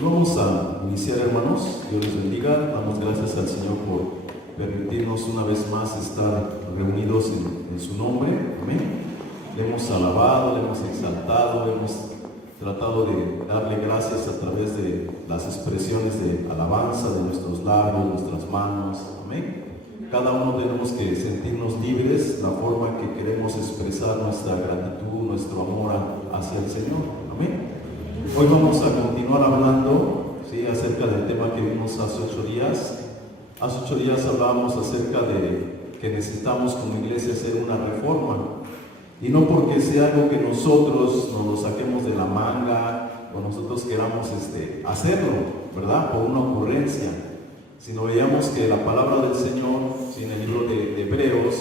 Vamos a iniciar, hermanos. Dios les bendiga. Damos gracias al Señor por permitirnos una vez más estar reunidos en su nombre. Amén. Le hemos alabado, le hemos exaltado, hemos tratado de darle gracias a través de las expresiones de alabanza de nuestros labios, nuestras manos. Amén. Cada uno tenemos que sentirnos libres, la forma que queremos expresar nuestra gratitud, nuestro amor hacia el Señor. Amén. Hoy vamos a continuar hablando, ¿sí?, acerca del tema que vimos hace 8 días. Hace 8 días hablábamos acerca de que necesitamos como iglesia hacer una reforma. Y no porque sea algo que nosotros nos lo saquemos de la manga o nosotros queramos hacerlo, ¿verdad?, por una ocurrencia, sino veíamos que la palabra del Señor, ¿sí?, en el libro de Hebreos,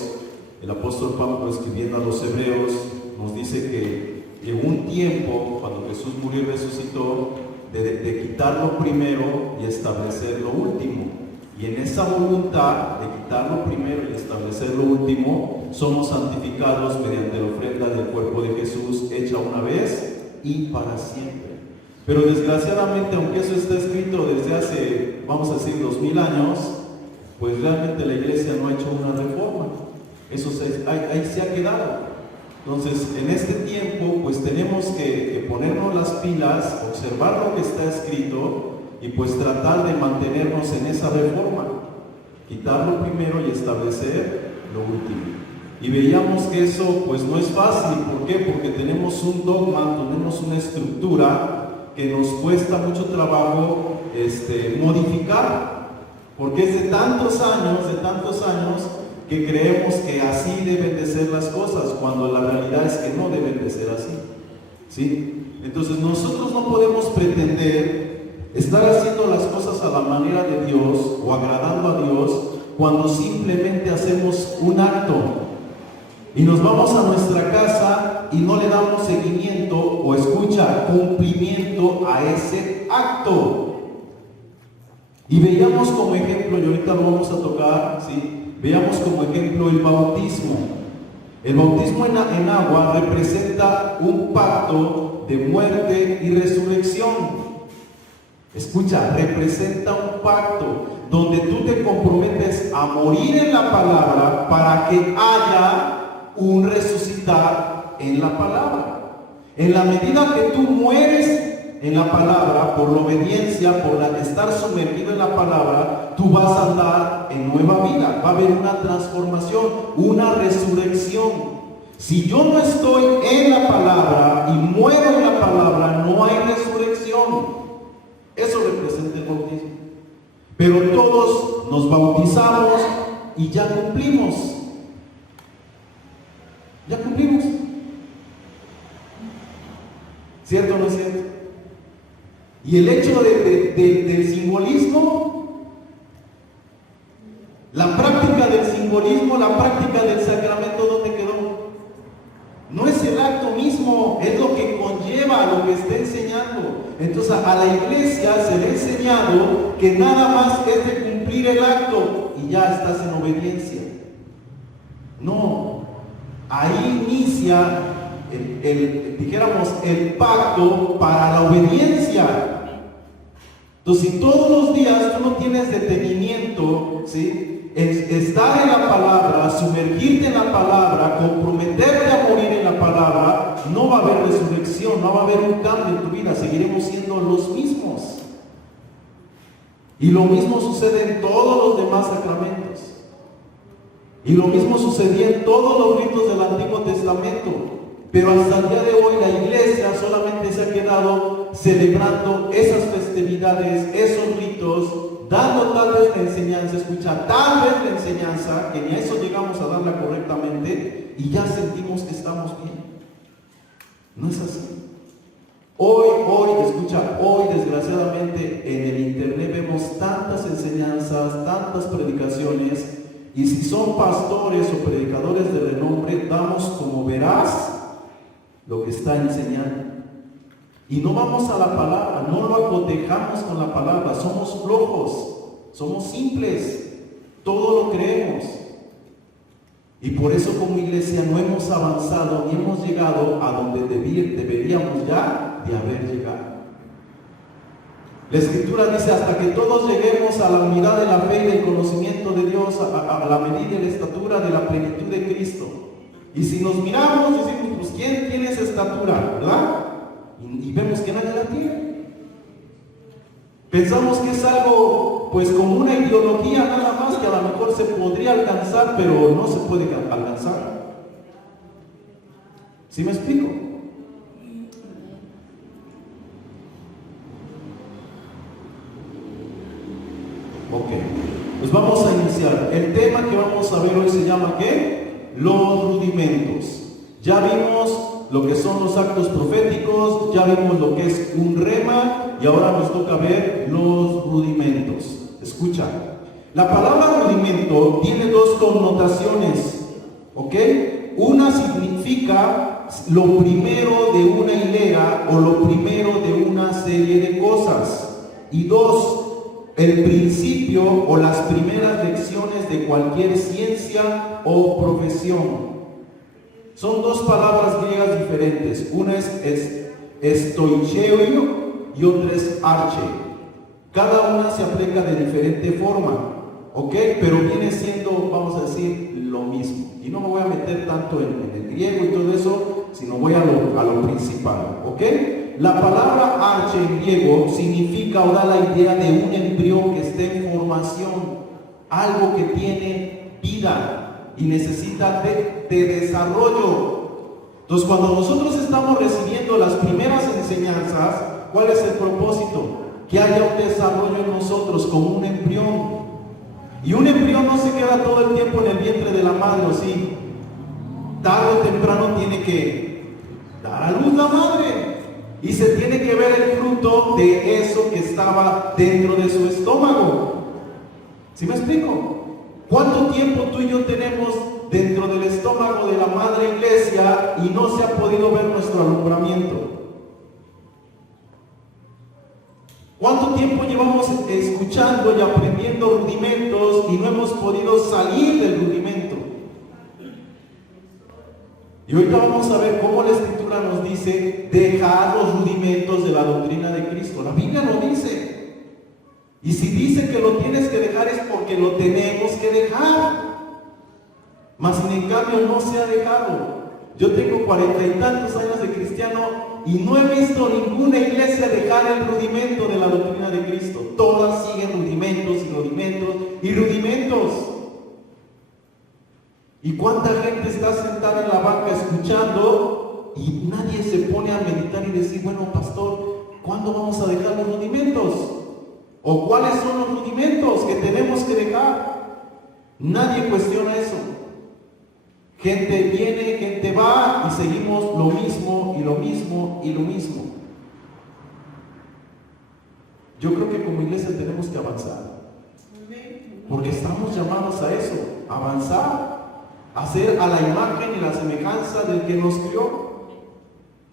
el apóstol Pablo, escribiendo a los hebreos, nos dice que llegó un tiempo, cuando Jesús murió y resucitó, de quitar lo primero y establecer lo último. Y en esa voluntad de quitar lo primero y establecer lo último, somos santificados mediante la ofrenda del cuerpo de Jesús, hecha una vez y para siempre. Pero desgraciadamente, aunque eso está escrito desde hace, vamos a decir, 2000 años, pues realmente la iglesia no ha hecho una reforma. Eso ahí se ha quedado. Entonces, en este tiempo, pues tenemos que ponernos las pilas, observar lo que está escrito y pues tratar de mantenernos en esa reforma, quitar lo primero y establecer lo último. Y veíamos que eso pues no es fácil. ¿Por qué? Porque tenemos un dogma, tenemos una estructura que nos cuesta mucho trabajo modificar, porque es de tantos años que creemos que así deben de ser las cosas, cuando la realidad es que no deben de ser así, ¿sí? Entonces nosotros no podemos pretender estar haciendo las cosas a la manera de Dios o agradando a Dios cuando simplemente hacemos un acto y nos vamos a nuestra casa y no le damos seguimiento o cumplimiento a ese acto. Y veíamos como ejemplo, y ahorita lo vamos a tocar, ¿sí?, veamos como ejemplo el bautismo. El bautismo en agua representa un pacto de muerte y resurrección. Escucha, representa un pacto donde tú te comprometes a morir en la palabra para que haya un resucitar en la palabra. En la medida que tú mueres en la palabra, por la obediencia, por la de estar sumergido en la palabra, tú vas a andar en nueva vida. Va a haber una transformación, una resurrección. Si yo no estoy en la palabra y muero en la palabra, no hay resurrección. Eso representa el bautismo. Pero todos nos bautizamos y ya cumplimos. Ya cumplimos. ¿Cierto o no es cierto? Y el hecho del simbolismo, la práctica del simbolismo, la práctica del sacramento, ¿dónde quedó? No es el acto mismo, es lo que conlleva lo que está enseñando. Entonces a la iglesia se le ha enseñado que nada más es de cumplir el acto y ya estás en obediencia. No, ahí inicia el pacto para la obediencia. Entonces, si todos los días tú no tienes detenimiento, ¿sí?, estar en la palabra, sumergirte en la palabra, comprometerte a morir en la palabra, no va a haber resurrección, no va a haber un cambio en tu vida, seguiremos siendo los mismos. Y lo mismo sucede en todos los demás sacramentos. Y lo mismo sucedía en todos los ritos del Antiguo Testamento. Pero hasta el día de hoy la iglesia solamente se ha quedado celebrando esas festividades, esos ritos, dando tal vez la enseñanza, escucha, tal vez la enseñanza, que ni a eso llegamos a darla correctamente y ya sentimos que estamos bien. No es así. Hoy, desgraciadamente, en el internet vemos tantas enseñanzas, tantas predicaciones, y si son pastores o predicadores de renombre, damos como veraz lo que está enseñando. Y no vamos a la palabra, no lo acotejamos con la palabra, somos flojos, somos simples, todo lo creemos. Y por eso como iglesia no hemos avanzado ni hemos llegado a donde deberíamos ya de haber llegado. La Escritura dice, hasta que todos lleguemos a la unidad de la fe y del conocimiento de Dios, a la medida y la estatura de la plenitud de Cristo. Y si nos miramos, decimos, pues ¿quién tiene esa estatura? ¿Verdad? Y vemos que nadie la tiene. Pensamos que es algo, pues como una ideología nada más, que a lo mejor se podría alcanzar, pero no se puede alcanzar. ¿Sí me explico? Ok, pues vamos a iniciar. El tema que vamos a ver hoy se llama ¿qué? Los rudimentos. Ya vimos lo que son los actos proféticos, ya vimos lo que es un rema y ahora nos toca ver los rudimentos. Escucha, la palabra rudimento tiene dos connotaciones, ¿ok? Una significa lo primero de una hilera o lo primero de una serie de cosas, y dos, el principio o las primeras lecciones de cualquier ciencia o profesión. Son dos palabras griegas diferentes. Una es estoicheo y otra es arche. Cada una se aplica de diferente forma, ¿ok? Pero viene siendo, vamos a decir, lo mismo. Y no me voy a meter tanto en el griego y todo eso, sino voy a lo principal, ¿ok? La palabra arche en griego significa o da la idea de un embrión que esté en formación, algo que tiene vida y necesita de desarrollo. Entonces, cuando nosotros estamos recibiendo las primeras enseñanzas, ¿cuál es el propósito? Que haya un desarrollo en nosotros como un embrión. Y un embrión no se queda todo el tiempo en el vientre de la madre, ¿o sí? Tarde o temprano tiene que dar a luz la madre. Y se tiene que ver el fruto de eso que estaba dentro de su estómago. ¿Sí me explico? ¿Cuánto tiempo tú y yo tenemos dentro del estómago de la madre iglesia y no se ha podido ver nuestro alumbramiento? ¿Cuánto tiempo llevamos escuchando y aprendiendo rudimentos y no hemos podido salir del rudimento? Y ahorita vamos a ver cómo la Escritura nos dice dejar los rudimentos de la doctrina de Cristo. La Biblia lo dice. Y si dice que lo tienes que dejar es porque lo tenemos que dejar. Mas sin en cambio no se ha dejado. Yo tengo 40 y tantos años de cristiano y no he visto ninguna iglesia dejar el rudimento de la doctrina de Cristo. Todas siguen rudimentos y rudimentos y rudimentos. ¿Y cuánta gente está sentada en la banca escuchando y nadie se pone a meditar y decir, bueno, pastor, ¿cuándo vamos a dejar los rudimentos? ¿O cuáles son los rudimentos que tenemos que dejar? Nadie cuestiona eso. Gente viene, gente va y seguimos lo mismo y lo mismo y lo mismo. Yo creo que como iglesia tenemos que avanzar. Porque estamos llamados a eso, a avanzar. Hacer a la imagen y la semejanza del que nos crió.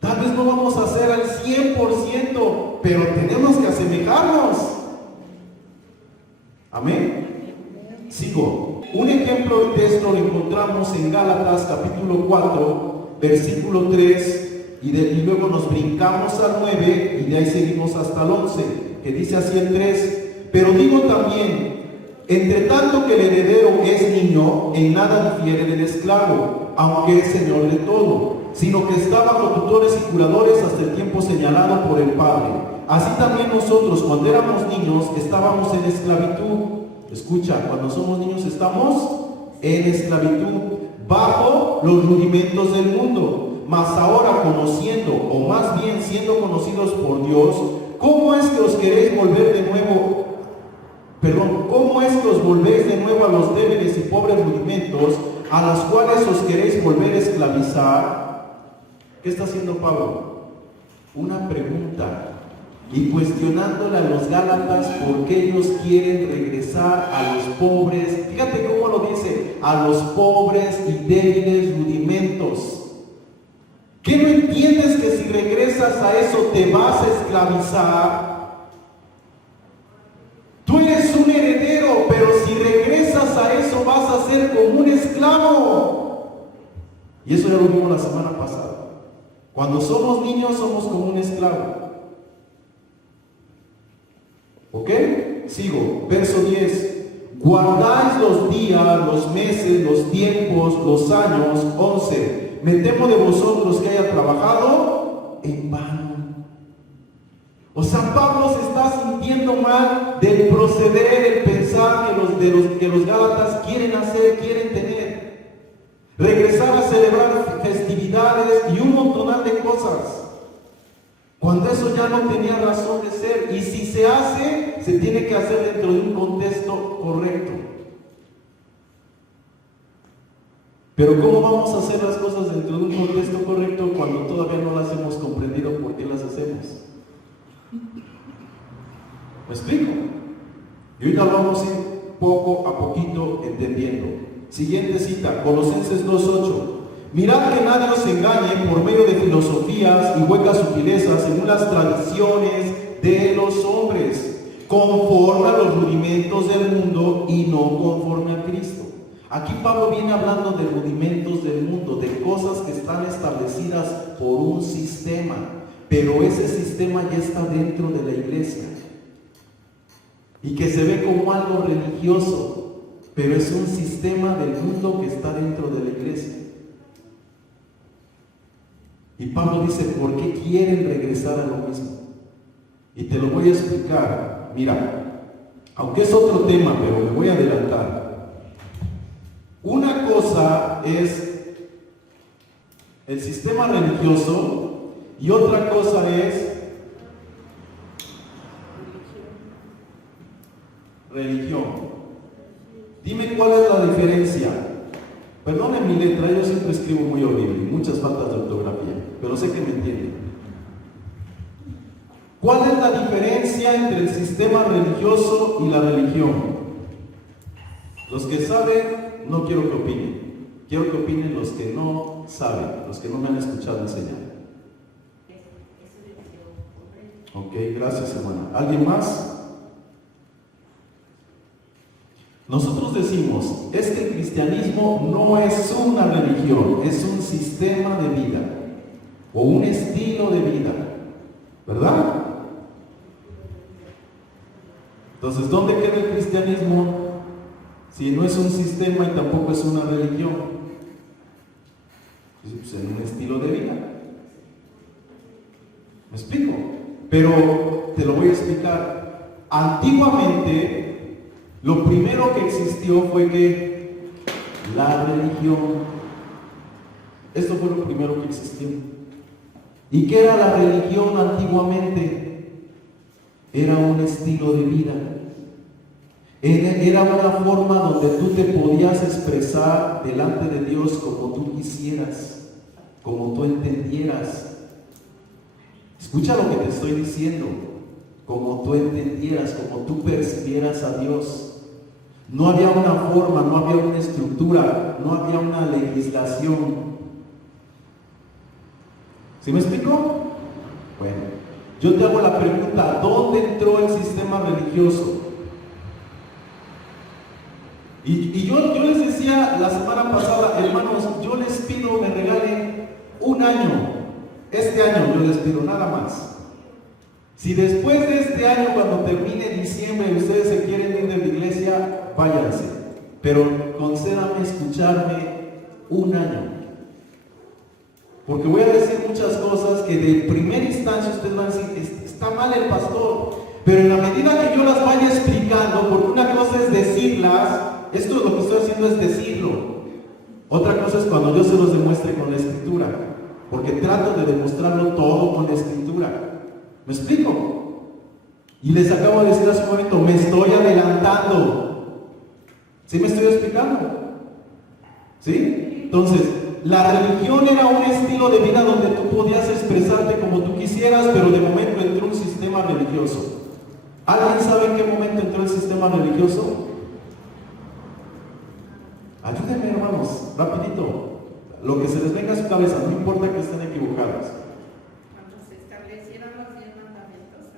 Tal vez no vamos a hacer al 100%, pero tenemos que asemejarnos. Amén. Sigo. Un ejemplo de esto lo encontramos en Gálatas capítulo 4, versículo 3, y luego nos brincamos al 9 y de ahí seguimos hasta el 11, que dice así el 3. Pero digo también, entre tanto que el heredero es niño, en nada difiere del esclavo, aunque es señor de todo, sino que está bajo tutores y curadores hasta el tiempo señalado por el Padre. Así también nosotros, cuando éramos niños, estábamos en esclavitud. Escucha, cuando somos niños estamos en esclavitud, bajo los rudimentos del mundo. Mas ahora, conociendo, o más bien siendo conocidos por Dios, ¿cómo es que os queréis volver de nuevo? ¿Cómo es que os volvéis de nuevo a los débiles y pobres rudimentos, a los cuales os queréis volver a esclavizar? ¿Qué está haciendo Pablo? Una pregunta, y cuestionándole a los Gálatas por qué ellos quieren regresar a los pobres. Fíjate cómo lo dice, a los pobres y débiles rudimentos. ¿Qué no entiendes que si regresas a eso te vas a esclavizar? Tú eres un heredero, pero si regresas a eso vas a ser como un esclavo. Y eso ya lo vimos la semana pasada. Cuando somos niños somos como un esclavo. ¿Ok? Sigo, verso 10. Guardáis los días, los meses, los tiempos, los años. 11. Me temo de vosotros que haya trabajado en vano. O sea, Pablo se está sintiendo mal del proceder, el pensar que los gálatas quieren hacer, quieren tener. Regresar a celebrar festividades y un montonal de cosas. Cuando eso ya no tenía razón de ser. Y si se hace, se tiene que hacer dentro de un contexto correcto. Pero ¿cómo vamos a hacer las cosas dentro de un contexto correcto cuando todavía no las hemos comprendido por qué las hacemos? ¿Me explico? Y ahorita lo vamos a ir poco a poquito entendiendo. Siguiente cita, Colosenses 2:8. Mirad que nadie os engañe por medio de filosofías y huecas sutilezas según las tradiciones de los hombres, conforme a los rudimentos del mundo y no conforme a Cristo. Aquí Pablo viene hablando de rudimentos del mundo, de cosas que están establecidas por un sistema, pero ese sistema ya está dentro de la iglesia y que se ve como algo religioso, pero es un sistema del mundo que está dentro de la iglesia. Y Pablo dice, ¿por qué quieren regresar a lo mismo? Y te lo voy a explicar. Mira, aunque es otro tema, pero me voy a adelantar. Una cosa es el sistema religioso y otra cosa es religión. Dime cuál es la diferencia. Perdonen mi letra, yo siempre escribo muy horrible, muchas faltas de ortografía, pero sé que me entienden. ¿Cuál es la diferencia entre el sistema religioso y la religión? Los que saben, no quiero que opinen. Quiero que opinen los que no saben, los que no me han escuchado enseñar. Ok, gracias, hermana. ¿Alguien más? Nosotros decimos, es que el cristianismo no es una religión, es un sistema de vida o un estilo de vida, ¿verdad? Entonces, ¿dónde queda el cristianismo si no es un sistema y tampoco es una religión? Pues en un estilo de vida. ¿Me explico? Pero te lo voy a explicar. Antiguamente, lo primero que existió fue que la religión, esto fue lo primero que existió. ¿Y qué era la religión antiguamente? Era un estilo de vida. Era una forma donde tú te podías expresar delante de Dios como tú quisieras, como tú entendieras. Escucha lo que te estoy diciendo. Como tú entendieras, como tú percibieras a Dios. No había una forma, no había una estructura, no había una legislación. ¿Sí me explico? Bueno, yo te hago la pregunta, ¿dónde entró el sistema religioso? Y yo les decía la semana pasada, hermanos, yo les pido me regalen un año. Este año yo les pido nada más. Si después de este año, cuando termine diciembre, ustedes se quieren ir de la iglesia, váyanse. Pero concédame escucharme un año. Porque voy a decir muchas cosas que de primera instancia ustedes van a decir, está mal el pastor. Pero en la medida que yo las vaya explicando, porque una cosa es decirlas, esto es lo que estoy haciendo es decirlo. Otra cosa es cuando yo se los demuestre con la escritura. Porque trato de demostrarlo todo con la escritura. ¿Me explico? Y les acabo de decir hace un momento, me estoy adelantando. ¿Sí me estoy explicando? ¿Sí? Entonces, la religión era un estilo de vida donde tú podías expresarte como tú quisieras, pero de momento entró un sistema religioso. ¿Alguien sabe en qué momento entró el sistema religioso? Ayúdenme, hermanos, rapidito. Lo que se les venga a su cabeza, no importa que estén equivocados.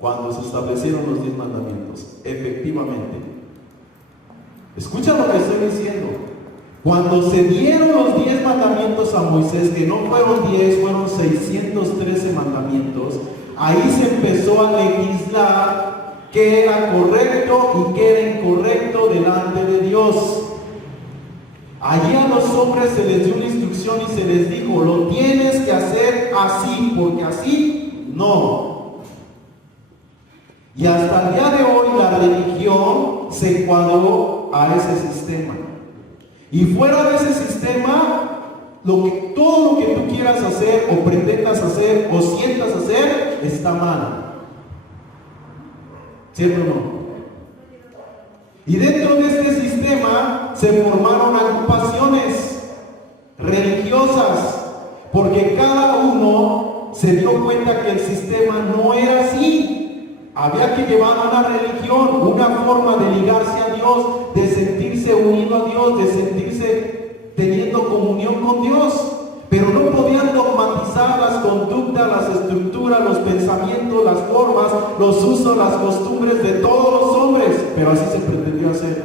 Cuando se establecieron los 10 mandamientos, efectivamente. Escucha lo que estoy diciendo. Cuando se dieron los 10 mandamientos a Moisés, que no fueron 10, fueron 613 mandamientos, ahí se empezó a legislar qué era correcto y qué era incorrecto delante de Dios. Allí a los hombres se les dio una instrucción y se les dijo: lo tienes que hacer así, porque así no. Y hasta el día de hoy la religión se encuadró a ese sistema. Y fuera de ese sistema, todo lo que tú quieras hacer o pretendas hacer o sientas hacer está mal. ¿Cierto o no? Y dentro de este sistema se formaron agrupaciones religiosas, porque cada uno se dio cuenta que el sistema no era así. Había que llevar una religión, una forma de ligarse a Dios, de sentirse unido a Dios, de sentirse teniendo comunión con Dios. Pero no podían dogmatizar las conductas, las estructuras, los pensamientos, las formas, los usos, las costumbres de todos los hombres. Pero así se pretendió hacer.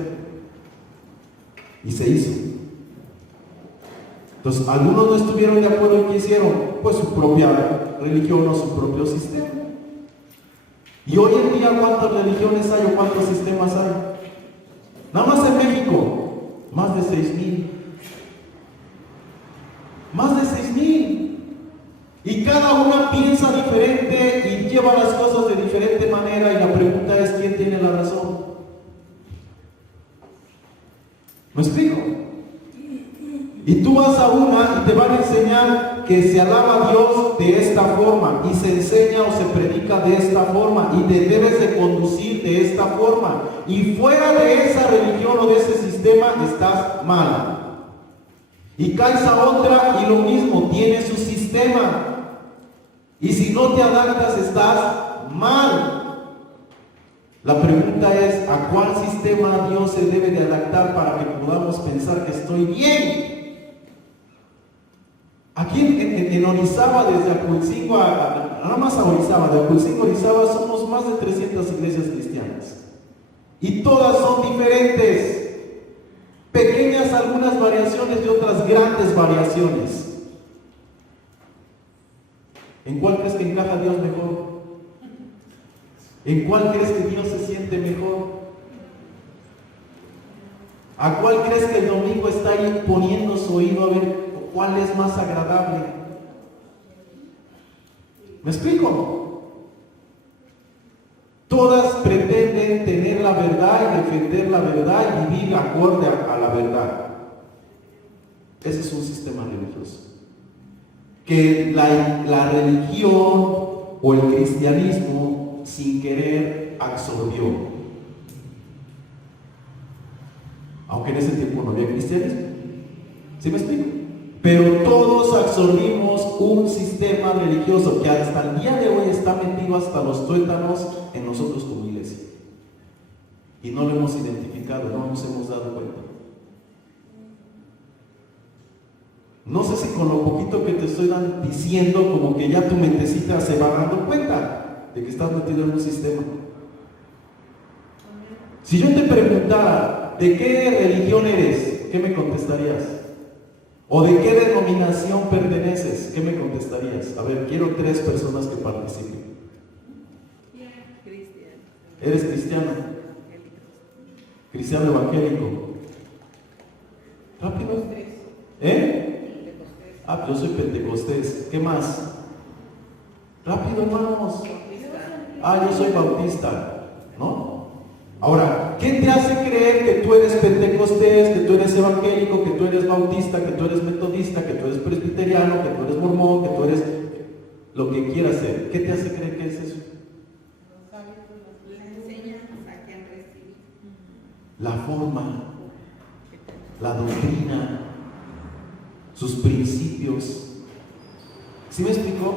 Y se hizo. Entonces, algunos no estuvieron de acuerdo en qué hicieron, pues su propia religión o su propio sistema. Y hoy en día, ¿cuántas religiones hay o cuántos sistemas hay? Nada más en México, más de 6,000. Más de 6,000. Y cada una piensa diferente y lleva las cosas de diferente manera. Y la pregunta es: ¿quién tiene la razón? ¿Me explico? Y tú vas a una y te van a enseñar que se alaba a Dios de esta forma, y se enseña o se predica de esta forma, y te debes de conducir de esta forma. Y fuera de esa religión o de ese sistema estás mal. Y caes a otra y lo mismo, tiene su sistema. Y si no te adaptas, estás mal. La pregunta es: ¿a cuál sistema Dios se debe de adaptar para que podamos pensar que estoy bien? Aquí en Orizaba, desde Apulcingo nada más a Orizaba, de Apulcingo a Orizaba somos más de 300 iglesias cristianas. Y todas son diferentes. Pequeñas algunas variaciones y otras grandes variaciones. ¿En cuál crees que encaja Dios mejor? ¿En cuál crees que Dios se siente mejor? ¿A cuál crees que el domingo está ahí poniendo su oído a ver cuál es más agradable? ¿Me explico? Todas pretenden tener la verdad y defender la verdad y vivir acorde a la verdad. Ese es un sistema religioso que la religión o el cristianismo sin querer absorbió. Aunque en ese tiempo no había cristianismo. ¿Sí me explico? Pero todos absorbimos un sistema religioso que hasta el día de hoy está metido hasta los tuétanos en nosotros como iglesia. Y no lo hemos identificado, no nos hemos dado cuenta. No sé si con lo poquito que te estoy diciendo, como que ya tu mentecita se va dando cuenta de que estás metido en un sistema. Si yo te preguntara: ¿de qué religión eres? ¿Qué me contestarías? ¿O de qué denominación perteneces? ¿Qué me contestarías? A ver, quiero 3 personas que participen. Cristiano. ¿Eres cristiano? Cristiano evangélico. Rápido. Yo soy pentecostés. ¿Qué más? Rápido, hermanos. Yo soy bautista. ¿No? Ahora, ¿qué te hace creer que tú eres pentecostés, que tú eres evangélico, que tú eres bautista, que tú eres metodista, que tú eres presbiteriano, que tú eres mormón, que tú eres lo que quieras ser? ¿Qué te hace creer que es eso? La forma, la doctrina, sus principios. ¿Sí me explico?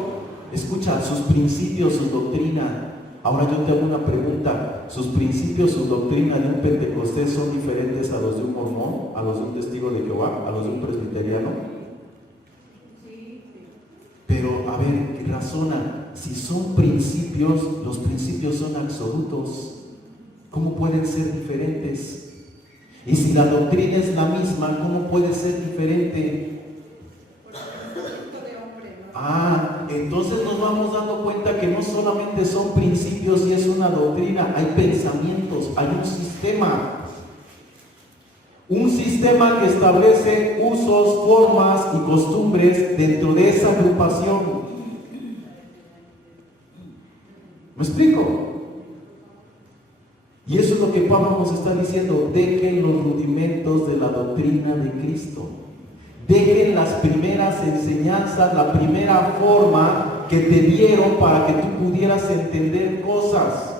Escucha, sus principios, su doctrina. Ahora yo te hago una pregunta: ¿sus principios, su doctrina de un pentecostés son diferentes a los de un mormón, a los de un testigo de Jehová, a los de un presbiteriano? Sí. Pero a ver, razona, si son principios, los principios son absolutos, ¿cómo pueden ser diferentes? Y si la doctrina es la misma, ¿cómo puede ser diferente? entonces nos vamos dando cuenta que no solamente son principios y es una doctrina, hay pensamientos, hay un sistema. Un sistema que establece usos, formas y costumbres dentro de esa agrupación. ¿Me explico? Y eso es lo que Pablo nos está diciendo: dejen los rudimentos de la doctrina de Cristo. Dejen las primeras enseñanzas, la primera forma que te dieron para que tú pudieras entender cosas.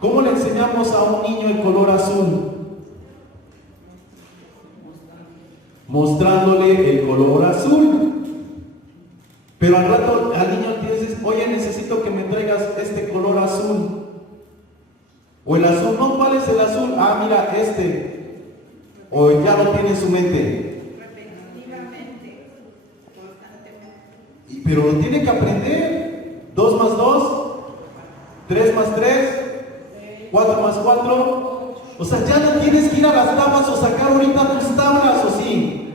¿Cómo le enseñamos a un niño el color azul? Mostrándole el color azul. Pero al rato al niño le dices: oye, necesito que me traigas este color azul. O el azul, no, ¿cuál es el azul? Ah, mira, este. O ya lo tiene en su mente. Repetitivamente, constantemente. Pero lo tiene que aprender. 2 más 2, 3 más 3, 4 más 4. O sea, ya no tienes que ir a las tablas o sacar ahorita tus tablas, ¿o sí?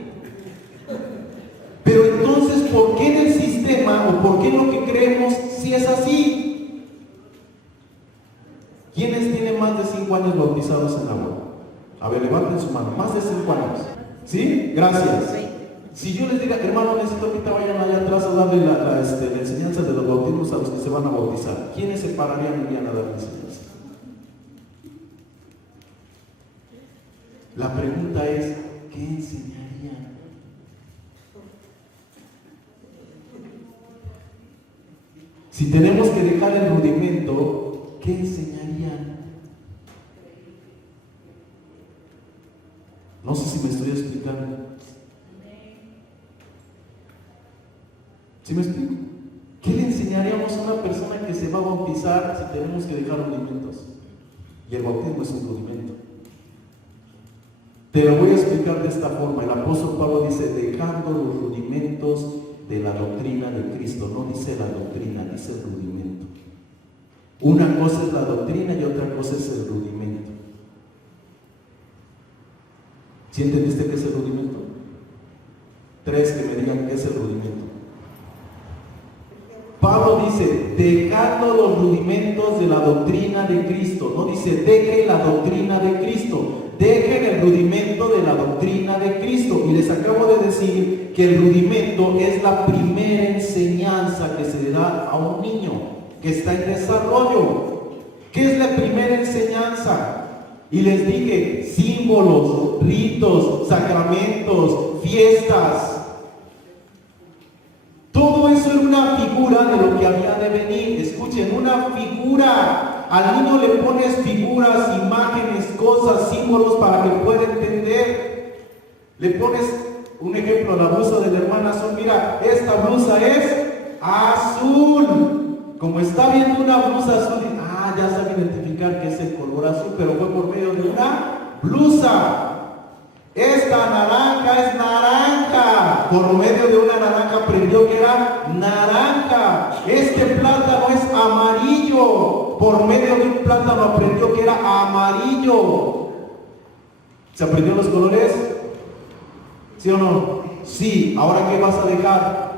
Pero entonces, ¿por qué en el sistema o por qué en lo que creemos si es así? ¿Quiénes tienen más de 5 años bautizados en agua? A ver, levanten su mano. Más de 5 años. ¿Sí? Gracias. Si yo les diga: hermano, necesito que te vayan allá atrás a darle la enseñanza de los bautismos a los que se van a bautizar, ¿quiénes se pararían y irían a dar la enseñanza? La pregunta es: ¿qué enseñarían? Si tenemos que dejar el rudimento, ¿qué enseñarían? No sé si me estoy explicando. ¿Sí me explico? ¿Qué le enseñaríamos a una persona que se va a bautizar si tenemos que dejar rudimentos? Y el bautismo es un rudimento. Te lo voy a explicar de esta forma. El apóstol Pablo dice: dejando los rudimentos de la doctrina de Cristo. No dice la doctrina, dice el rudimento. Una cosa es la doctrina y otra cosa es el rudimento. ¿Sí entendiste qué es el rudimento? 3 que me digan qué es el rudimento. Pablo dice: dejando los rudimentos de la doctrina de Cristo. No dice dejen la doctrina de Cristo, dejen el rudimento de la doctrina de Cristo. Y les acabo de decir que el rudimento es la primera enseñanza que se le da a un niño que está en desarrollo. ¿Qué es la primera enseñanza? Y les dije: símbolos, ritos, sacramentos, fiestas. Todo eso era una figura de lo que había de venir. Escuchen, una figura. Al niño le pones figuras, imágenes, cosas, símbolos para que pueda entender. Le pones un ejemplo: la blusa de la hermana azul. Mira, esta blusa es azul. Como está viendo una blusa azul, ya sabe identificar que es el color azul, pero fue por medio de una blusa. Esta naranja es naranja. Por medio de una naranja aprendió que era naranja. Este plátano es amarillo. Por medio de un plátano aprendió que era amarillo. ¿Se aprendió los colores? ¿Sí o no? Sí. ¿Ahora qué vas a dejar?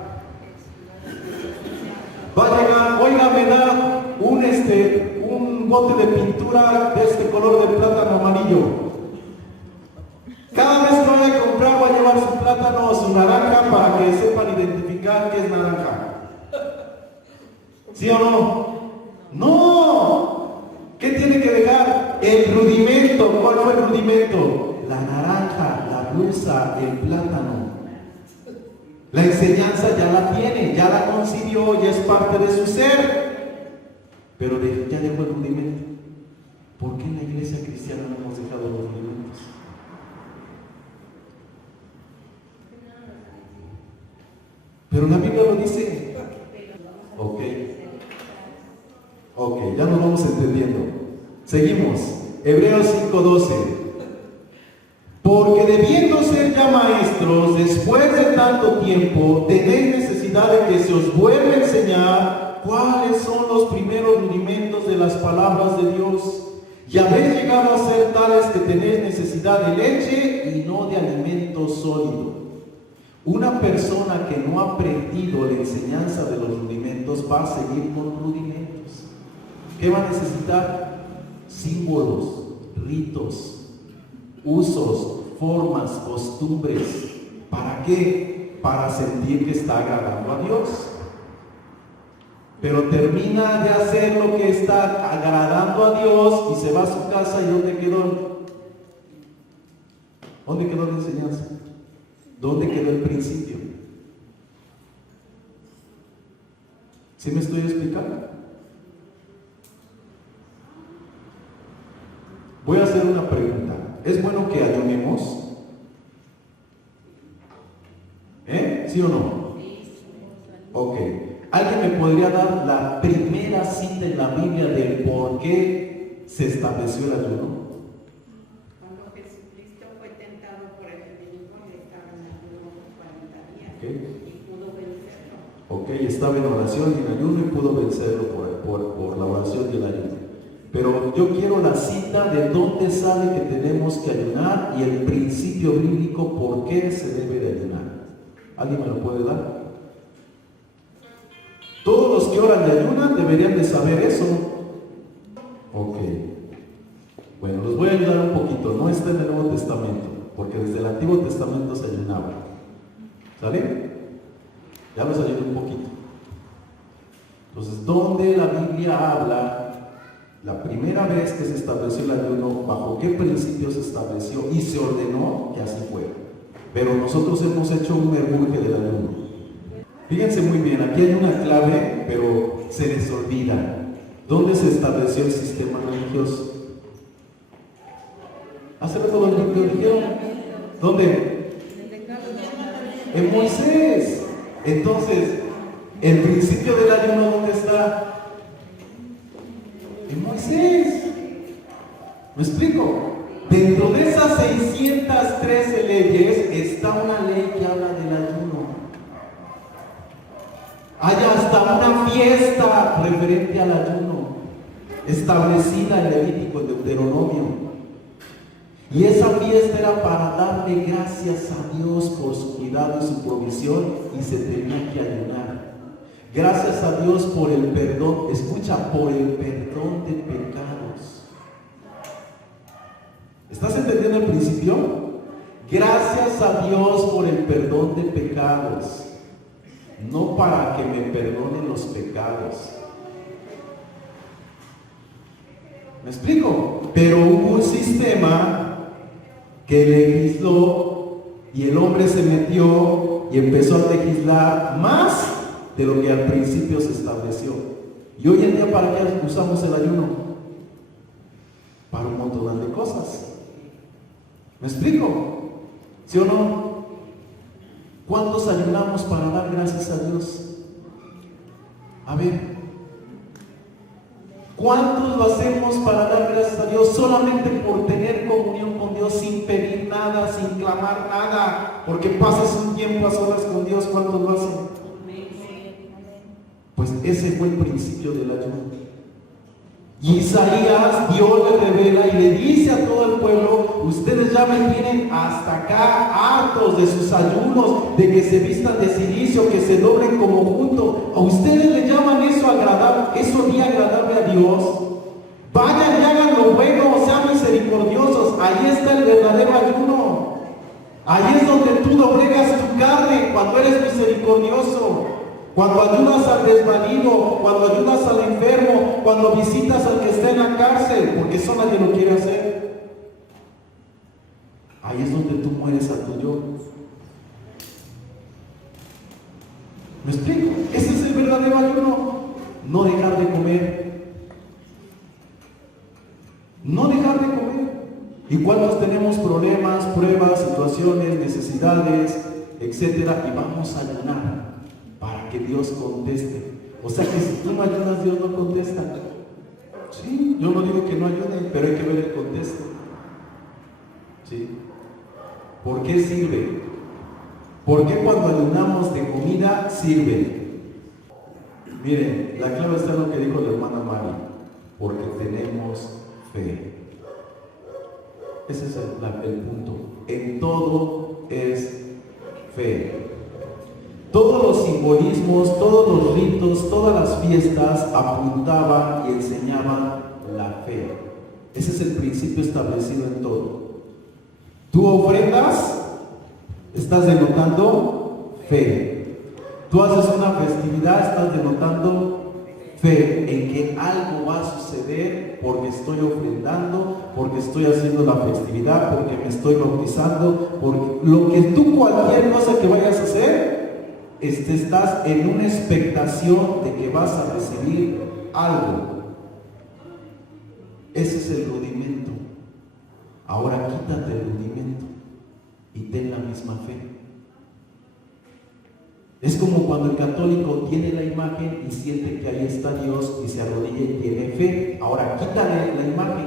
Va a llegar: oiga, me da un bote de pintura de este color de plátano amarillo. Cada vez que vaya a comprar va a llevar su plátano o su naranja para que sepan identificar que es naranja. ¿Sí o no? ¡No! ¿Qué tiene que dejar? El rudimento. ¿Cuál fue el rudimento? La naranja, la blusa, el plátano. La enseñanza ya la tiene, ya la concibió, ya es parte de su ser. Pero ya dejó el rudimento. ¿Por qué en la iglesia cristiana no hemos dejado los rudimentos? Pero la Biblia lo dice. Ok, ya nos vamos entendiendo. Seguimos. Hebreos 5:12. Porque debiendo ser ya maestros, después de tanto tiempo, tenéis necesidad de que se os vuelva a enseñar cuáles son los primeros rudimentos de las palabras de Dios. Y habéis llegado a ser tales que tenéis necesidad de leche y no de alimento sólido. Una persona que no ha aprendido la enseñanza de los rudimentos va a seguir con rudimentos. ¿Qué va a necesitar? Símbolos, ritos, usos, formas, costumbres. ¿Para qué? Para sentir que está agradando a Dios. Pero termina de hacer lo que está agradando a Dios y se va a su casa. ¿Y dónde quedó? ¿Dónde quedó la enseñanza? ¿Dónde quedó el principio? ¿Sí me estoy explicando? Voy a hacer una pregunta. ¿Es bueno que ayunemos? ¿Sí o no? Ok. ¿Alguien me podría dar la primera cita en la Biblia de por qué se estableció el ayuno? Cuando Jesucristo fue tentado por el enemigo, estaba en ayuno 40 días y pudo vencerlo. Ok, estaba en oración y en ayuno y pudo vencerlo por la oración y el ayuno. Pero yo quiero la cita de dónde sale que tenemos que ayunar y el principio bíblico por qué se debe de ayunar. ¿Alguien me lo puede dar? Todos los que oran de ayunan deberían de saber eso. Ok. Bueno, los voy a ayudar un poquito. No está en el Nuevo Testamento, porque desde el Antiguo Testamento se ayunaba. ¿Sale? Ya los ayudé un poquito. Entonces, ¿dónde la Biblia habla la primera vez que se estableció el ayuno? ¿Bajo qué principio se estableció? Y se ordenó que así fuera. Pero nosotros hemos hecho un mergullo del ayuno. Fíjense muy bien, aquí hay una clave, pero se les olvida. ¿Dónde se estableció el sistema religioso? Hace rato lo dijeron. ¿Dónde? En Moisés. Entonces, el principio del ayuno, ¿dónde está? En Moisés. ¿Me explico? Dentro de esas 613 leyes está una ley que habla del ayuno. Hay hasta una fiesta referente al ayuno, establecida en Levítico, en Deuteronomio. Y esa fiesta era para darle gracias a Dios por su cuidado y su provisión, y se tenía que ayunar. Gracias a Dios por el perdón, escucha, por el perdón de pecados. ¿Estás entendiendo el principio? Gracias a Dios por el perdón de pecados. No para que me perdonen los pecados. ¿Me explico? Pero hubo un sistema que legisló y el hombre se metió y empezó a legislar más de lo que al principio se estableció. Y hoy en día, ¿para qué usamos el ayuno? Para un montón de cosas. ¿Me explico? ¿Sí o no? ¿Cuántos ayunamos para dar gracias a Dios? A ver, ¿cuántos lo hacemos para dar gracias a Dios solamente por tener comunión con Dios sin pedir nada, sin clamar nada? Porque pases un tiempo a solas con Dios. ¿Cuántos lo hacen? Pues ese fue el principio del ayuno. Y Isaías, Dios le revela y le dice a todo el pueblo: ustedes ya me tienen hasta acá hartos de sus ayunos, de que se vistan de cilicio, que se doblen como junto. ¿A ustedes le llaman eso agradable, eso día agradable a Dios? Vayan y hagan lo bueno, sean misericordiosos. Ahí está el verdadero ayuno. Ahí es donde tú doblegas tu carne, cuando eres misericordioso. Cuando ayudas al desvalido, cuando ayudas al enfermo, cuando visitas al que está en la cárcel, porque eso nadie lo quiere hacer. Ahí es donde tú mueres a tu yo. ¿Me explico? Ese es el verdadero ayuno. No dejar de comer. No dejar de comer. ¿Y cuántos tenemos problemas, pruebas, situaciones, necesidades, etcétera? Y vamos a ayunar para que Dios conteste. O sea que si tú no ayunas, Dios no contesta. Sí, yo no digo que no ayunen, pero hay que ver el contexto. ¿Sí? ¿Por qué sirve? ¿Por qué cuando ayunamos de comida sirve? Miren, la clave está en lo que dijo la hermana Mari: porque tenemos fe. Ese es el punto. En todo es fe. Todos los simbolismos, todos los ritos, todas las fiestas apuntaban y enseñaban la fe. Ese es el principio establecido en todo. Tú ofrendas, estás denotando fe. Tú haces una festividad, estás denotando fe en que algo va a suceder porque estoy ofrendando, porque estoy haciendo la festividad, porque me estoy bautizando, porque lo que tú, cualquier cosa que vayas a hacer, estás en una expectación de que vas a recibir algo. Ese es el rudimento. Ahora quítate el rudimento y ten la misma fe. Es como cuando el católico tiene la imagen y siente que ahí está Dios y se arrodilla y tiene fe. Ahora quítale la imagen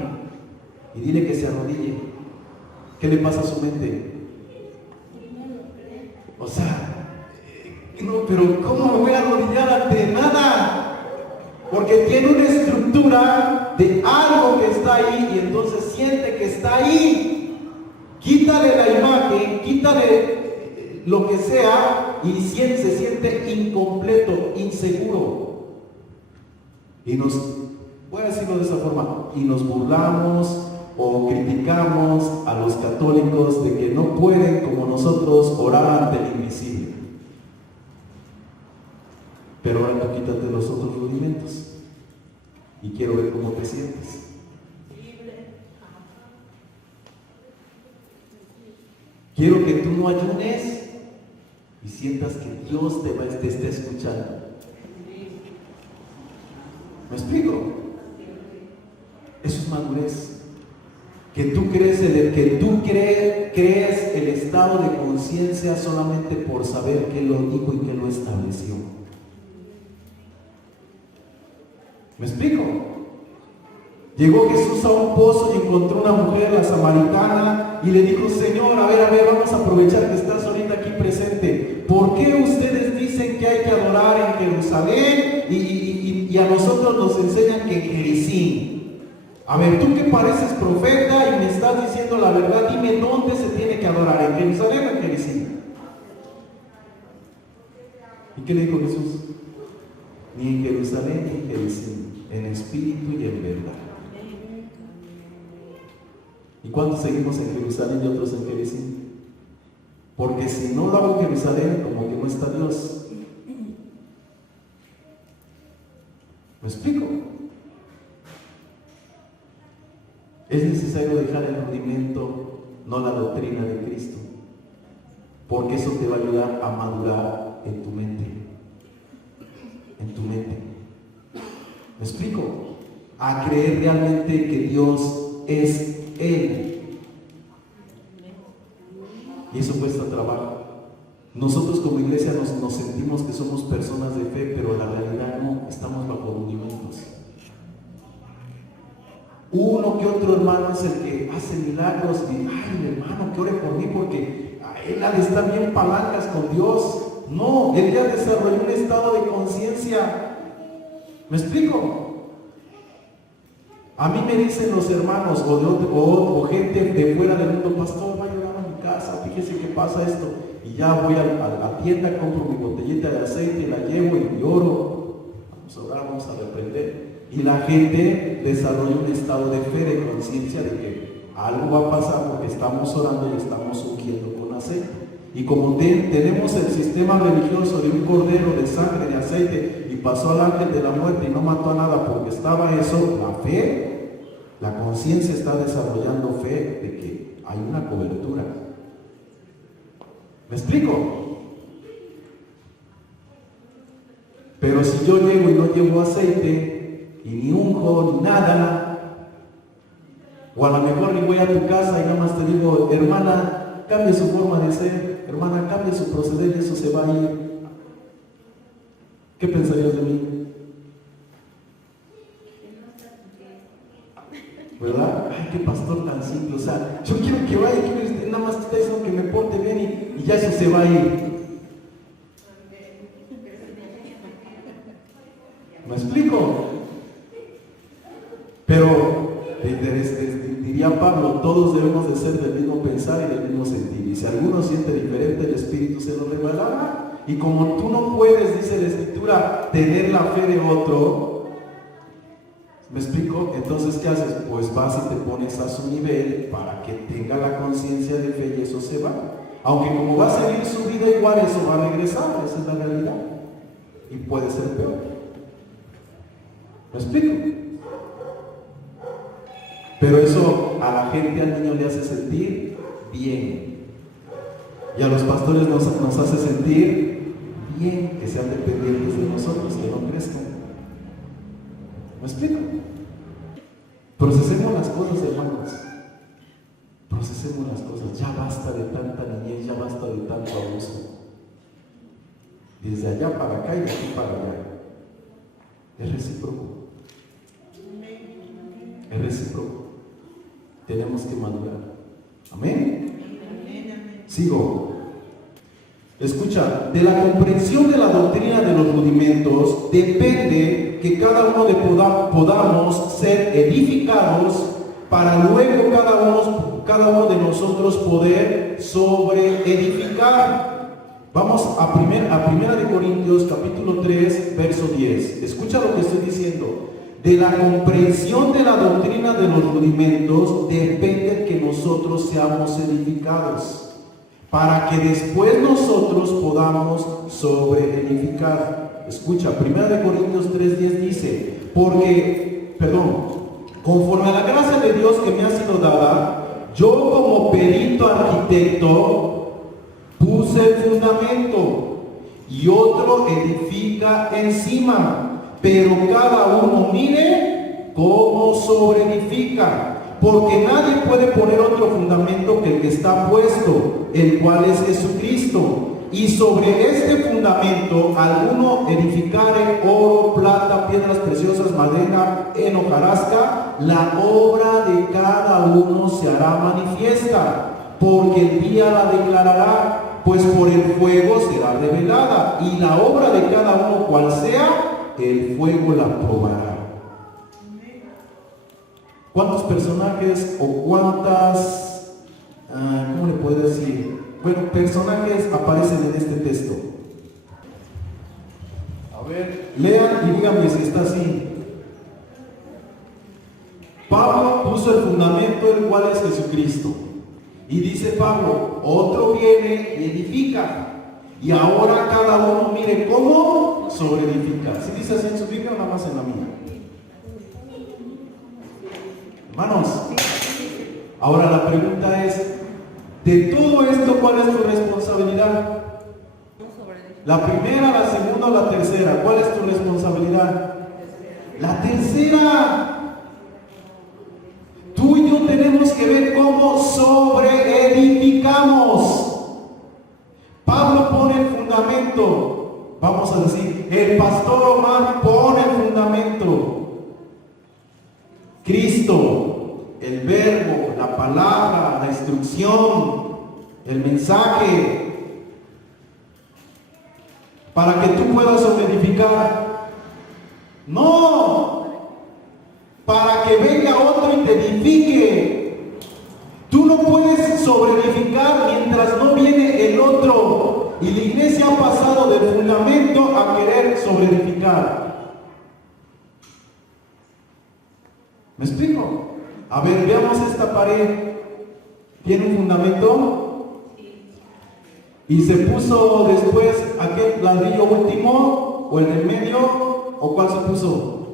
y dile que se arrodille. ¿Qué le pasa a su mente? O sea, no, pero ¿cómo me voy a arrodillar ante nada? Porque tiene una estructura de algo que está ahí y entonces siente que está ahí. Quítale la imagen, quítale lo que sea y se siente incompleto, inseguro. Y voy a decirlo de esa forma, y nos burlamos o criticamos a los católicos de que no pueden como nosotros orar ante el invisible. Pero ahora tú quítate los otros rudimentos y quiero ver cómo te sientes. Quiero que tú no ayunes y sientas que Dios te está escuchando. ¿Me explico? Eso es madurez. Que tú crees crees el estado de conciencia solamente por saber que lo dijo y que lo estableció. ¿Me explico? Llegó Jesús a un pozo y encontró una mujer, la samaritana, y le dijo: Señor, a ver, vamos a aprovechar que estás ahorita aquí presente. ¿Por qué ustedes dicen que hay que adorar en Jerusalén y a nosotros nos enseñan que en Jericín? A ver, tú que pareces profeta y me estás diciendo la verdad, dime dónde se tiene que adorar, ¿en Jerusalén o en Jericín? ¿Y qué le dijo Jesús? Ni en Jerusalén ni en Jericín, en espíritu y en verdad. ¿Y cuántos seguimos en Jerusalén y otros en Jericín? Porque si no lo hago en Jerusalén, como que no está Dios. ¿Me explico? Es necesario dejar el rudimento, no la doctrina de Cristo, porque eso te va a ayudar a madurar en tu mente. En tu mente. ¿Me explico? A creer realmente que Dios es Él. Y eso cuesta trabajo. Nosotros como iglesia nos sentimos que somos personas de fe, pero la realidad no, estamos bajo rudimentos. Uno que otro hermano es el que hace milagros y ay, hermano, que ore por mí porque él ha de estar bien palancas con Dios. No, él ya desarrolló un estado de conciencia. ¿Me explico? A mí me dicen los hermanos o gente de fuera del mundo: pastor, va a llegar a mi casa, fíjese que pasa esto. Y ya voy a la tienda, compro mi botellita de aceite, la llevo y oro. Vamos a orar, vamos a reprender. Y la gente desarrolla un estado de fe, de conciencia de que algo va a pasar porque estamos orando y estamos ungiendo con aceite. Y como tenemos el sistema religioso de un cordero de sangre, de aceite, y pasó al ángel de la muerte y no mató a nada porque estaba eso, la fe, la conciencia está desarrollando fe de que hay una cobertura. ¿Me explico? Pero si yo llego y no llevo aceite, y ni unjo, ni nada, o a lo mejor ni voy a tu casa y nada más te digo: hermana, cambie su forma de ser, hermana, cambie su proceder y eso se va a ir. ¿Qué pensarías de mí? ¿Verdad? Ay, qué pastor tan simple. O sea, yo quiero que vaya, nada más te está diciendo que me porte bien y ya eso se va a ir. ¿Me explico? Pero diría diría Pablo, todos debemos de ser del mismo pensar y del mismo sentir. Y si alguno siente diferente, el Espíritu se lo revelará. Y como tú no puedes, dice la Escritura, tener la fe de otro, ¿me explico? Entonces, ¿qué haces? Pues vas y te pones a su nivel para que tenga la conciencia de fe y eso se va. Aunque como va a seguir su vida igual, eso va a regresar, esa es la realidad. Y puede ser peor. ¿Me explico? Pero eso a la gente, al niño le hace sentir bien. Y a los pastores nos hace sentir bien que sean dependientes de nosotros, que no crezcan. ¿Me explico? Procesemos las cosas, hermanos. Procesemos las cosas. Ya basta de tanta niñez, ya basta de tanto abuso. Desde allá para acá y de aquí para allá. Es recíproco. Es recíproco. Tenemos que madurar. Amén. Sigo. Escucha, de la comprensión de la doctrina de los rudimentos depende que cada uno podamos ser edificados para luego cada uno de nosotros poder sobre edificar. Vamos a primera de Corintios capítulo 3 verso 10. Escucha lo que estoy diciendo. De la comprensión de la doctrina de los rudimentos depende que nosotros seamos edificados, para que después nosotros podamos sobre edificar. Escucha, 1 Corintios 3:10 dice, conforme a la gracia de Dios que me ha sido dada, yo como perito arquitecto puse el fundamento y otro edifica encima. Pero cada uno mire cómo sobreedifica, porque nadie puede poner otro fundamento que el que está puesto, el cual es Jesucristo. Y sobre este fundamento alguno edificare oro, plata, piedras preciosas, madera, heno, hojarasca, la obra de cada uno se hará manifiesta, porque el día la declarará, pues por el fuego será revelada, y la obra de cada uno cual sea, el fuego la probará. ¿Cuántos personajes o cuántas, cómo le puedo decir? Bueno, personajes aparecen en este texto? A ver, lean y díganme si está así. Pablo puso el fundamento, el cual es Jesucristo. Y dice Pablo, otro viene y edifica. Y ahora cada uno mire cómo sobreedifica. ¿Sí dice así en su Biblia o nada más en la mía? Hermanos, ahora la pregunta es, de todo esto, ¿cuál es tu responsabilidad? La primera, la segunda o la tercera. ¿Cuál es tu responsabilidad? La tercera. Tú y yo tenemos que ver cómo sobreedificamos. Pablo pone el fundamento, vamos a decir, el pastor Omar pone el fundamento. Cristo, el verbo, la palabra, la instrucción, el mensaje, para que tú puedas sobreedificar. No, para que venga otro y te edifique. Tú no puedes sobreedificar mientras no viene el otro. Y la iglesia ha pasado del fundamento a querer sobreedificar. ¿Me explico? A ver, veamos esta pared. ¿Tiene un fundamento? Y se puso después aquel ladrillo último, o el del medio, o ¿cuál se puso?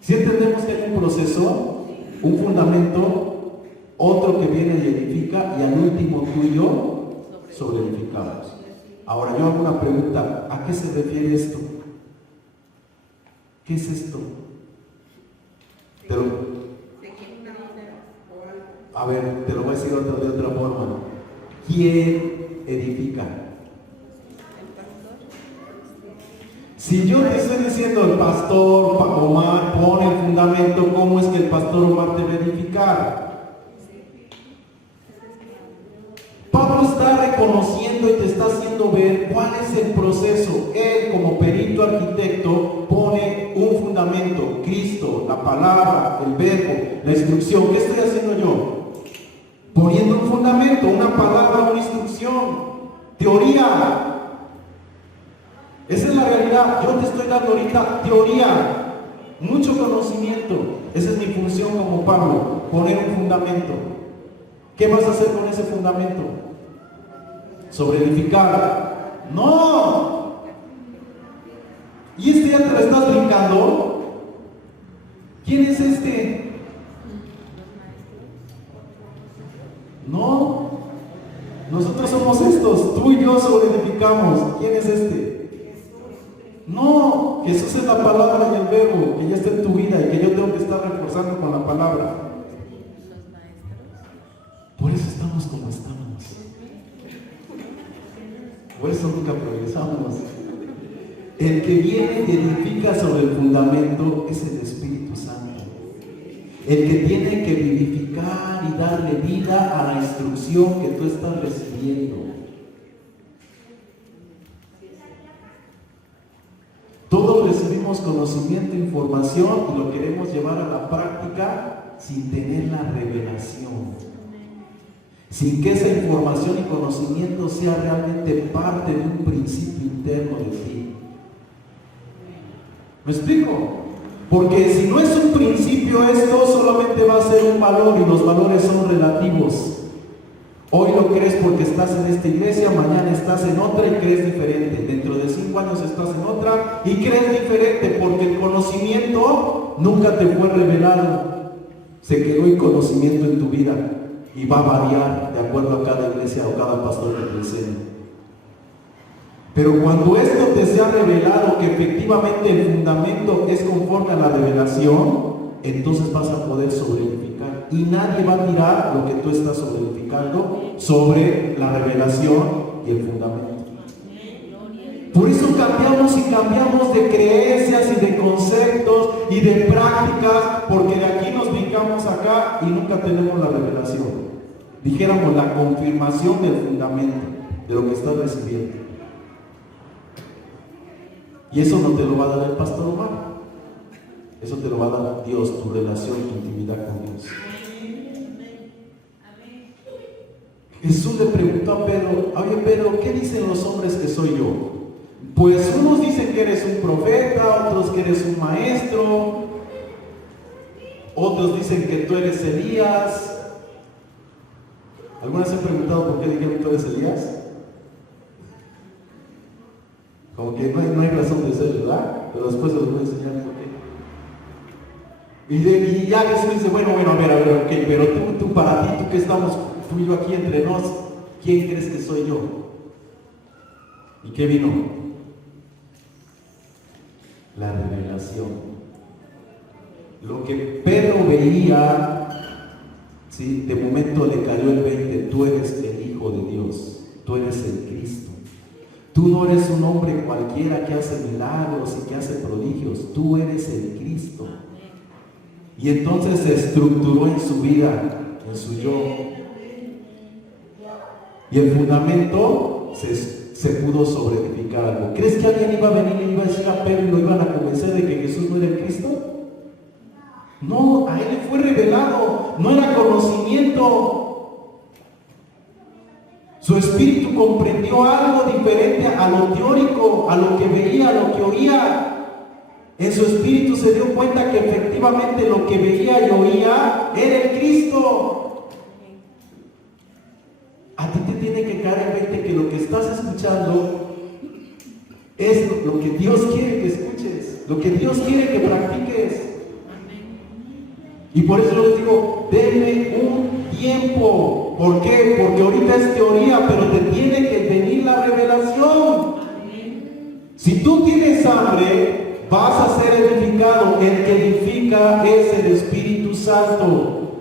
Si entendemos que hay un proceso, un fundamento, otro que viene y edifica, y al último tú y yo sobreedificamos. Ahora yo hago una pregunta, ¿a qué se refiere esto? ¿Qué es esto? A ver, te lo voy a decir de otra forma. ¿Quién edifica? Si yo te estoy diciendo el pastor Omar pone el fundamento, ¿cómo es que el pastor Omar te va a edificar? Pablo está reconociendo y te está haciendo ver cuál es el proceso. Él, como perito arquitecto, pone un fundamento. palabra, el verbo, la instrucción. ¿Qué estoy haciendo yo? Poniendo un fundamento, una palabra, una instrucción, teoría. Esa es la realidad. Yo te estoy dando ahorita teoría, mucho conocimiento. Esa es mi función como Pablo, poner un fundamento. ¿Qué vas a hacer con ese fundamento? ¿Sobre edificar? ¡No! ¿Y este ya te lo estás brincando? ¿Quién es este? No, nosotros somos estos, tú y yo sobreedificamos. ¿Quién es este? No, Jesús es la palabra y el verbo que ya está en tu vida y que yo tengo que estar reforzando con la palabra. Por eso estamos como estamos. Por eso nunca progresamos. El que viene y edifica sobre el fundamento es el Espíritu Santo. El que tiene que vivificar y darle vida a la instrucción que tú estás recibiendo. Todos recibimos conocimiento, información y lo queremos llevar a la práctica sin tener la revelación. Sin que esa información y conocimiento sea realmente parte de un principio interno de ti. ¿Me explico? Porque si no es un principio, esto solamente va a ser un valor y los valores son relativos. Hoy lo crees porque estás en esta iglesia, mañana estás en otra y crees diferente. Dentro de 5 años estás en otra y crees diferente porque el conocimiento nunca te fue revelado. Se quedó el conocimiento en tu vida y va a variar de acuerdo a cada iglesia o cada pastor que te enseñe. Pero cuando esto te sea revelado, que efectivamente el fundamento es conforme a la revelación, entonces vas a poder sobreedificar. Y nadie va a tirar lo que tú estás sobreedificando sobre la revelación y el fundamento. Por eso cambiamos y cambiamos de creencias y de conceptos y de prácticas, porque de aquí nos brincamos acá y nunca tenemos la revelación. Dijéramos la confirmación del fundamento, de lo que estás recibiendo. Y eso no te lo va a dar el pastor Omar. Eso te lo va a dar Dios, tu relación, tu intimidad con Dios. Jesús le preguntó a Pedro: oye Pedro, ¿qué dicen los hombres que soy yo? Pues unos dicen que eres un profeta, otros que eres un maestro, otros dicen que tú eres Elías. ¿Alguna vez se han preguntado por qué dijeron que tú eres Elías? Como que no hay razón de ser, ¿verdad? Pero después se los voy a enseñar por qué. Y ya Jesús dice, bueno, a ver, ok, pero tú para ti, tú que estamos, tú y yo aquí entre nos, ¿quién crees que soy yo? ¿Y qué vino? La revelación. Lo que Pedro veía, ¿sí? De momento le cayó el 20, tú eres el Hijo de Dios, tú eres el Cristo. Tú no eres un hombre cualquiera que hace milagros y que hace prodigios, tú eres el Cristo. Y entonces se estructuró en su vida, en su yo. Y el fundamento se pudo sobreedificar algo. ¿Crees que alguien iba a venir y iba a decir a Pedro y lo iban a convencer de que Jesús no era el Cristo? No, a él le fue revelado, no era conocimiento. Su espíritu comprendió algo diferente a lo teórico, a lo que veía, a lo que oía. En su espíritu se dio cuenta que efectivamente lo que veía y oía era el Cristo. A ti te tiene que caer en mente que lo que estás escuchando es lo que Dios quiere que escuches, lo que Dios quiere que practiques. Y por eso les digo, denme un tiempo. ¿Por qué? Porque ahorita es teoría, pero te tiene que venir la revelación. Si tú tienes hambre, vas a ser edificado. El que edifica es el Espíritu Santo.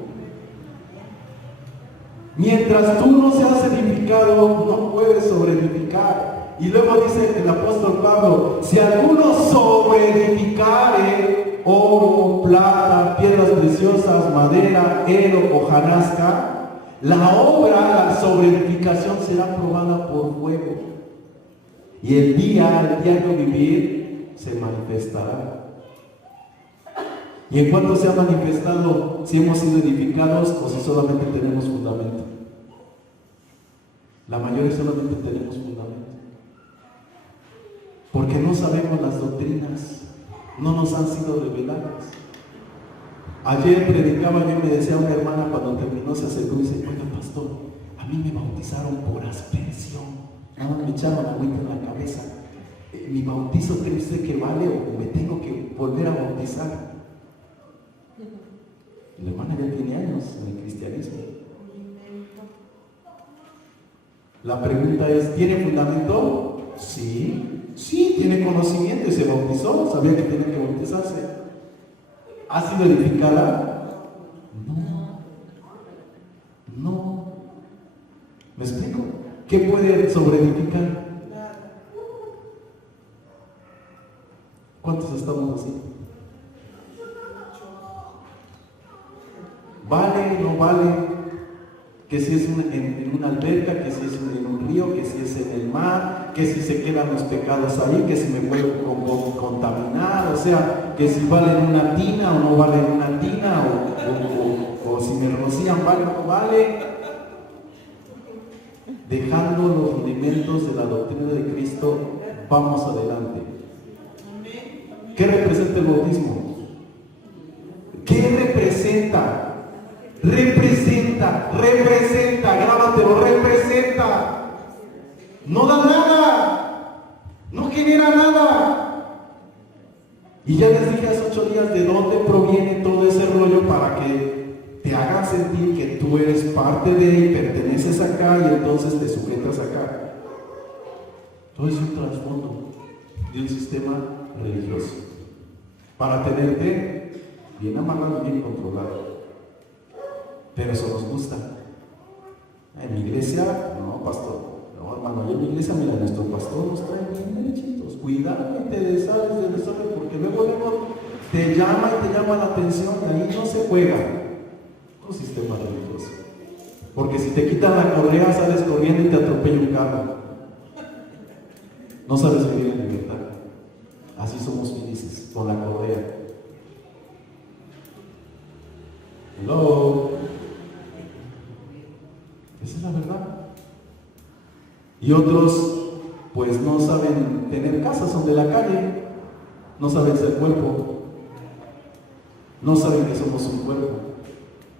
Mientras tú no seas edificado, no puedes sobreedificar. Y luego dice el apóstol Pablo, si alguno sobreedificare oro, plata, piedras preciosas, madera, heno, hojarasca, la obra, la sobreedificación será probada por fuego. Y el diario vivir se manifestará. ¿Y en cuánto se ha manifestado si hemos sido edificados o si solamente tenemos fundamento? La mayoría solamente tenemos fundamento. Porque no sabemos las doctrinas, no nos han sido reveladas. Ayer predicaba yo y me decía una hermana cuando terminó, se acercó y dice: oiga, pastor, a mí me bautizaron por aspersión, nada más me echaron agüita en la cabeza. ¿Mi bautizo cree usted que vale o me tengo que volver a bautizar? La hermana ya tiene años en el cristianismo. La pregunta es: ¿tiene fundamento? Sí, sí, tiene conocimiento y se bautizó, sabía que tenía que bautizarse. ¿Ha sido edificada? No. ¿Me explico? ¿Qué puede sobreedificar? ¿Cuántos estamos así? ¿Vale? ¿No vale? Que si es en una alberca, que si es en un río, que si es en el mar, que si se quedan los pecados ahí, que si me vuelvo contaminar, o sea, que si vale en una tina o no vale en una tina, o si me rocían, vale o no vale. Dejando los rudimentos de la doctrina de Cristo, vamos adelante. ¿Qué representa el bautismo? ¿Qué representa? Representa, grábatelo, representa. No da nada, no genera nada. Y ya les dije hace 8 días de dónde proviene todo ese rollo para que te hagan sentir que tú eres parte de y perteneces acá y entonces te sujetas acá. Todo es un trasfondo de un sistema religioso para tenerte bien amarrado y bien controlado. Pero eso nos gusta. En mi iglesia, no, pastor, no, hermano, yo en mi iglesia, mira, nuestro pastor nos trae bien derechitos. Cuidado y te deshaces del desorden, porque luego te llama la atención y ahí no se juega. Un sistema religioso. Porque si te quitan la correa, sales corriendo y te atropella un carro. No sabes vivir en libertad. Así somos felices, con la correa. Hello. Esa es la verdad. Y otros, pues no saben tener casa, son de la calle, no saben ser cuerpo, no saben que somos un cuerpo.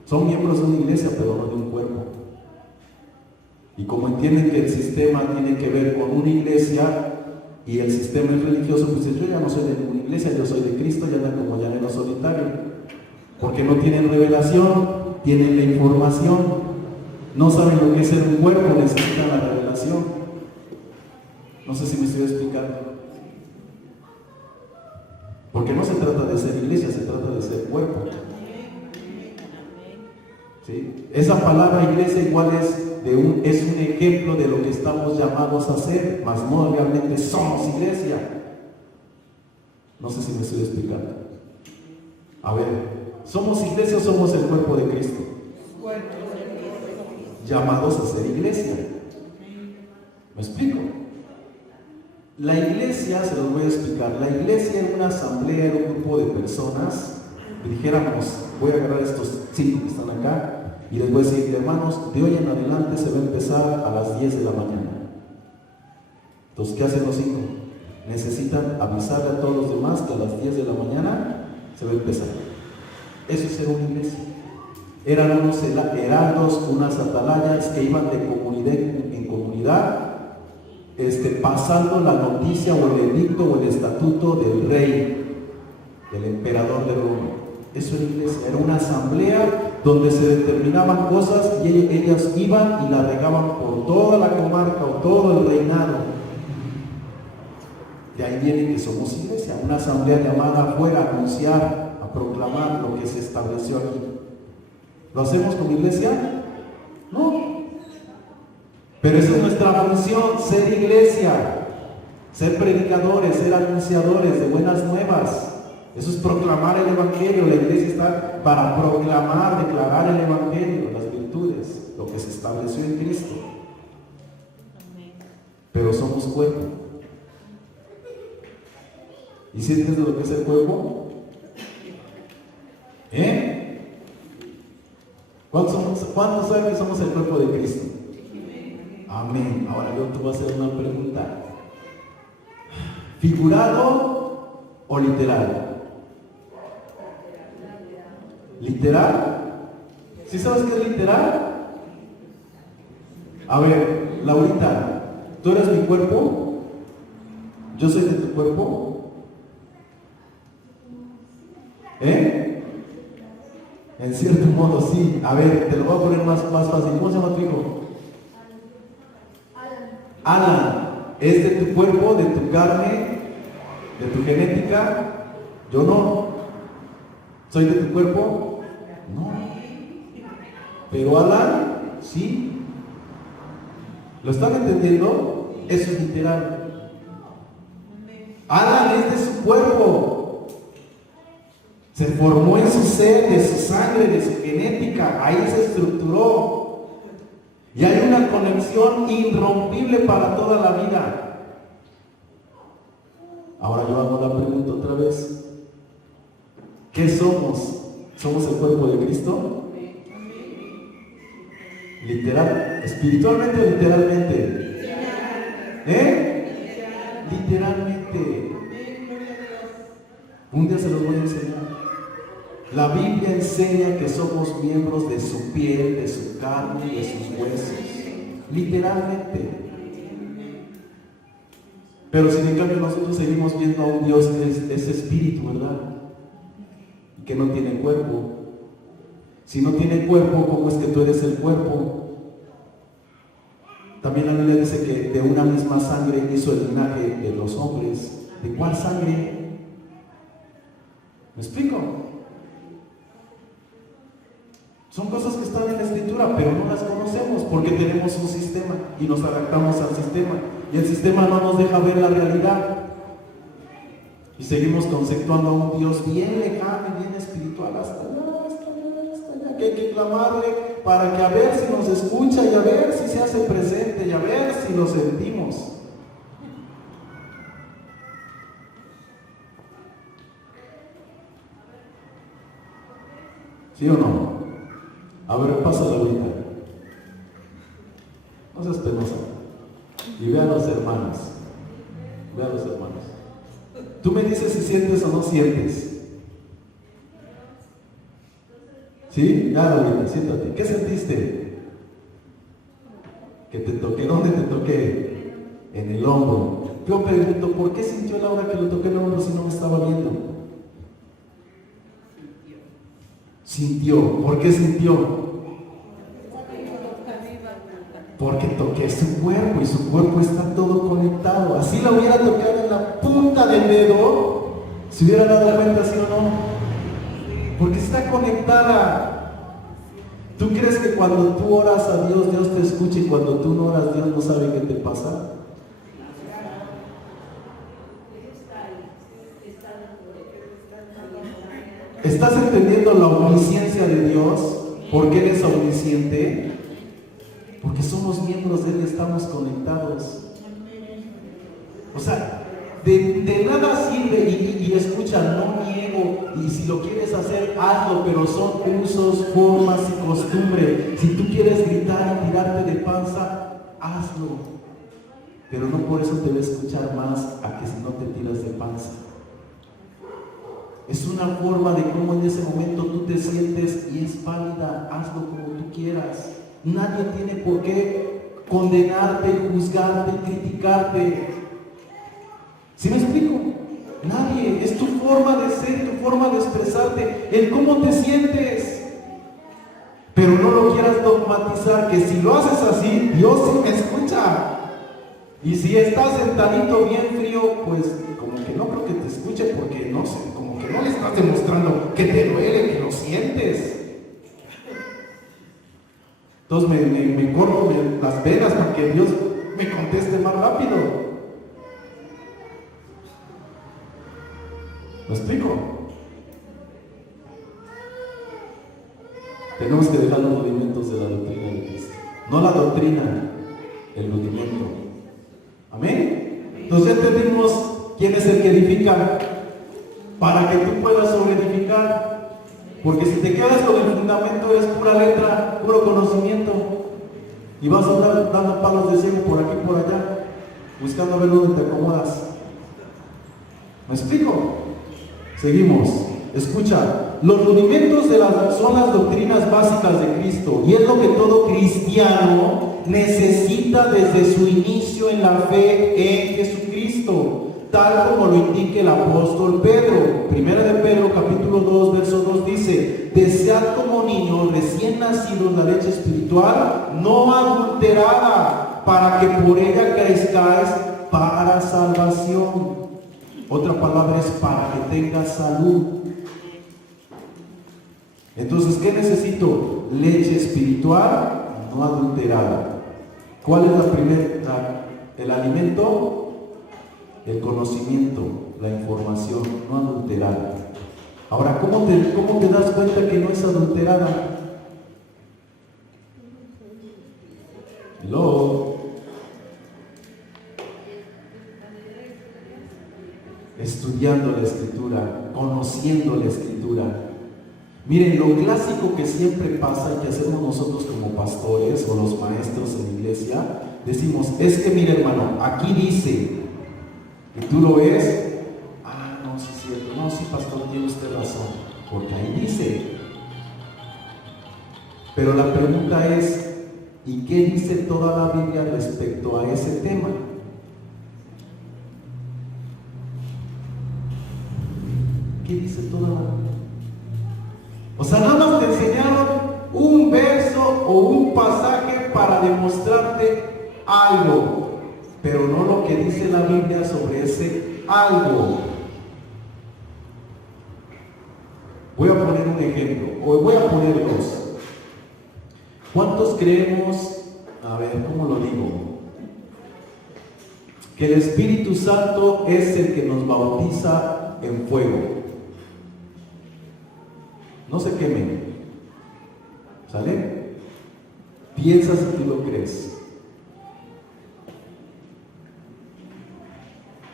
Son miembros de una iglesia, pero no de un cuerpo. Y como entienden que el sistema tiene que ver con una iglesia y el sistema es religioso, pues yo ya no soy de ninguna iglesia, yo soy de Cristo, ya andan como llanero solitario. Porque no tienen revelación, tienen la información. No saben lo que es ser un cuerpo, necesitan la revelación. No sé si me estoy explicando. Porque no se trata de ser iglesia, se trata de ser cuerpo. ¿Sí? Esa palabra iglesia igual es un ejemplo de lo que estamos llamados a ser, mas no realmente somos iglesia. No sé si me estoy explicando. A ver, ¿somos iglesia o somos el cuerpo de Cristo? Llamados a ser iglesia. ¿Me explico? La iglesia, se los voy a explicar, la iglesia era una asamblea, era un grupo de personas, dijéramos, voy a agarrar estos 5 que están acá y les voy a decir: hermanos, de hoy en adelante se va a empezar a las 10 de la mañana. Entonces, ¿qué hacen los 5? Necesitan avisarle a todos los demás que a las 10 de la mañana se va a empezar. Eso es ser una iglesia. Eran unos heraldos, unas atalayas que iban de comunidad en comunidad, pasando la noticia o el edicto o el estatuto del rey, del emperador de Roma. Eso era iglesia, era una asamblea donde se determinaban cosas y ellas iban y la regaban por toda la comarca o todo el reinado. De ahí viene que somos iglesia, una asamblea llamada afuera a anunciar, a proclamar lo que se estableció aquí. ¿Lo hacemos como iglesia? No. Pero esa es nuestra función, ser iglesia, ser predicadores, ser anunciadores de buenas nuevas. Eso es proclamar el evangelio. La iglesia está para proclamar, declarar el evangelio, las virtudes, lo que se estableció en Cristo. Pero somos cuerpo. ¿Y sientes lo que es el cuerpo? ¿Cuántos saben que somos el cuerpo de Cristo? Amén. Ahora yo te voy a hacer una pregunta. ¿Figurado o literal? ¿Literal? ¿Sí sabes qué es literal? A ver, Laurita, ¿tú eres mi cuerpo? ¿Yo soy de tu cuerpo? En cierto modo sí. A ver, te lo voy a poner más fácil. ¿Cómo se llama tu hijo? Alan. ¿Es de tu cuerpo, de tu carne, de tu genética? Yo no. ¿Soy de tu cuerpo? No. Pero Alan, sí. ¿Lo están entendiendo? Eso es literal. Alan es de su cuerpo. Se formó en su ser, de su sangre, de su genética. Ahí se estructuró. Y hay una conexión irrompible para toda la vida. Ahora yo hago la pregunta otra vez. ¿Qué somos? ¿Somos el cuerpo de Cristo? Literal, espiritualmente o literalmente. Literalmente. Un día se los voy a enseñar. La Biblia enseña que somos miembros de su piel, de su carne, de sus huesos. Literalmente. Pero sin en cambio nosotros seguimos viendo a un Dios que es espíritu, ¿verdad? Y que no tiene cuerpo. Si no tiene cuerpo, ¿cómo es que tú eres el cuerpo? También la Biblia dice que de una misma sangre hizo el linaje de los hombres. ¿De cuál sangre? ¿Me explico? Son cosas que están en la Escritura, pero no las conocemos porque tenemos un sistema y nos adaptamos al sistema. Y el sistema no nos deja ver la realidad. Y seguimos conceptuando a un Dios bien lejano y bien espiritual hasta allá, que hay que clamarle para que a ver si nos escucha y a ver si se hace presente y a ver si lo sentimos. ¿Sí o no? A ver, pásala ahorita. No seas penosa. Y ve a los hermanos. Ve a los hermanos. Tú me dices si sientes o no sientes. ¿Sí? Ya, ahorita, siéntate. ¿Qué sentiste? Que te toqué. ¿Dónde te toqué? En el hombro. Yo pregunto, ¿por qué sintió Laura que le toqué el hombro si no me estaba viendo? Sintió. ¿Por qué sintió? Porque toqué su cuerpo y su cuerpo está todo conectado. Así la hubiera tocado en la punta del dedo, se hubiera dado cuenta, ¿sí o no? Porque está conectada. ¿Tú crees que cuando tú oras a Dios, Dios te escucha y cuando tú no oras, Dios no sabe qué te pasa? ¿Estás entendiendo la omnisciencia de Dios? ¿Por qué Él es omnisciente? Porque somos miembros de Él, estamos conectados. O sea, de nada sirve, y escucha, no niego, y si lo quieres hacer, hazlo, pero son usos, formas y costumbres. Si tú quieres gritar y tirarte de panza, hazlo. Pero no por eso te va a escuchar más a que si no te tiras de panza. Es una forma de cómo en ese momento tú te sientes y es válida, hazlo como tú quieras. Nadie tiene por qué condenarte, juzgarte, criticarte. ¿Sí me explico? Nadie. Es tu forma de ser, tu forma de expresarte, el cómo te sientes. Pero no lo quieras dogmatizar, que si lo haces así, Dios sí me escucha. Y si estás sentadito bien frío, pues como que no creo que te escuche, porque no sé, como que no le estás demostrando que te duele, que lo sientes. Entonces me corro las venas para que Dios me conteste más rápido. ¿Lo explico? Tenemos que dejar los movimientos de la doctrina de Cristo. No la doctrina, el movimiento. ¿Amén? Entonces entendimos quién es el que edifica para que tú puedas sobreedificar. Porque si te quedas con el fundamento es pura letra, puro conocimiento. Y vas a andar dando palos de ciego por aquí y por allá, buscando a ver dónde te acomodas. ¿Me explico? Seguimos. Escucha, los rudimentos son las doctrinas básicas de Cristo, y es lo que todo cristiano necesita desde su inicio en la fe en Jesucristo, tal como lo indica el apóstol Pedro. Primera de Pedro capítulo 2 verso 2 dice: desead como niños recién nacidos la leche espiritual no adulterada, para que por ella crezcáis para salvación. Otra palabra es para que tengas salud. Entonces, ¿qué necesito? Leche espiritual no adulterada. ¿Cuál es la primera? El alimento, el conocimiento, la información no adulterada. Ahora, ¿cómo te das cuenta que no es adulterada? Hello. Estudiando la Escritura, conociendo la Escritura. Miren, lo clásico que siempre pasa y que hacemos nosotros como pastores o los maestros en la iglesia, decimos, es que mira hermano, aquí dice, y tú lo ves, no, sí es cierto, no, sí pastor, tiene usted razón, porque ahí dice. Pero la pregunta es, ¿y qué dice toda la Biblia respecto a ese tema? ¿Qué dice toda la Biblia? O sea, nada más te enseñaron un verso o un pasaje para demostrarte algo, pero no lo que dice la Biblia sobre ese algo. Voy a poner un ejemplo, o voy a poner dos. ¿Cuántos creemos, a ver, cómo lo digo? Que el Espíritu Santo es el que nos bautiza en fuego. No se quemen. ¿Sale? Piensa si tú lo crees.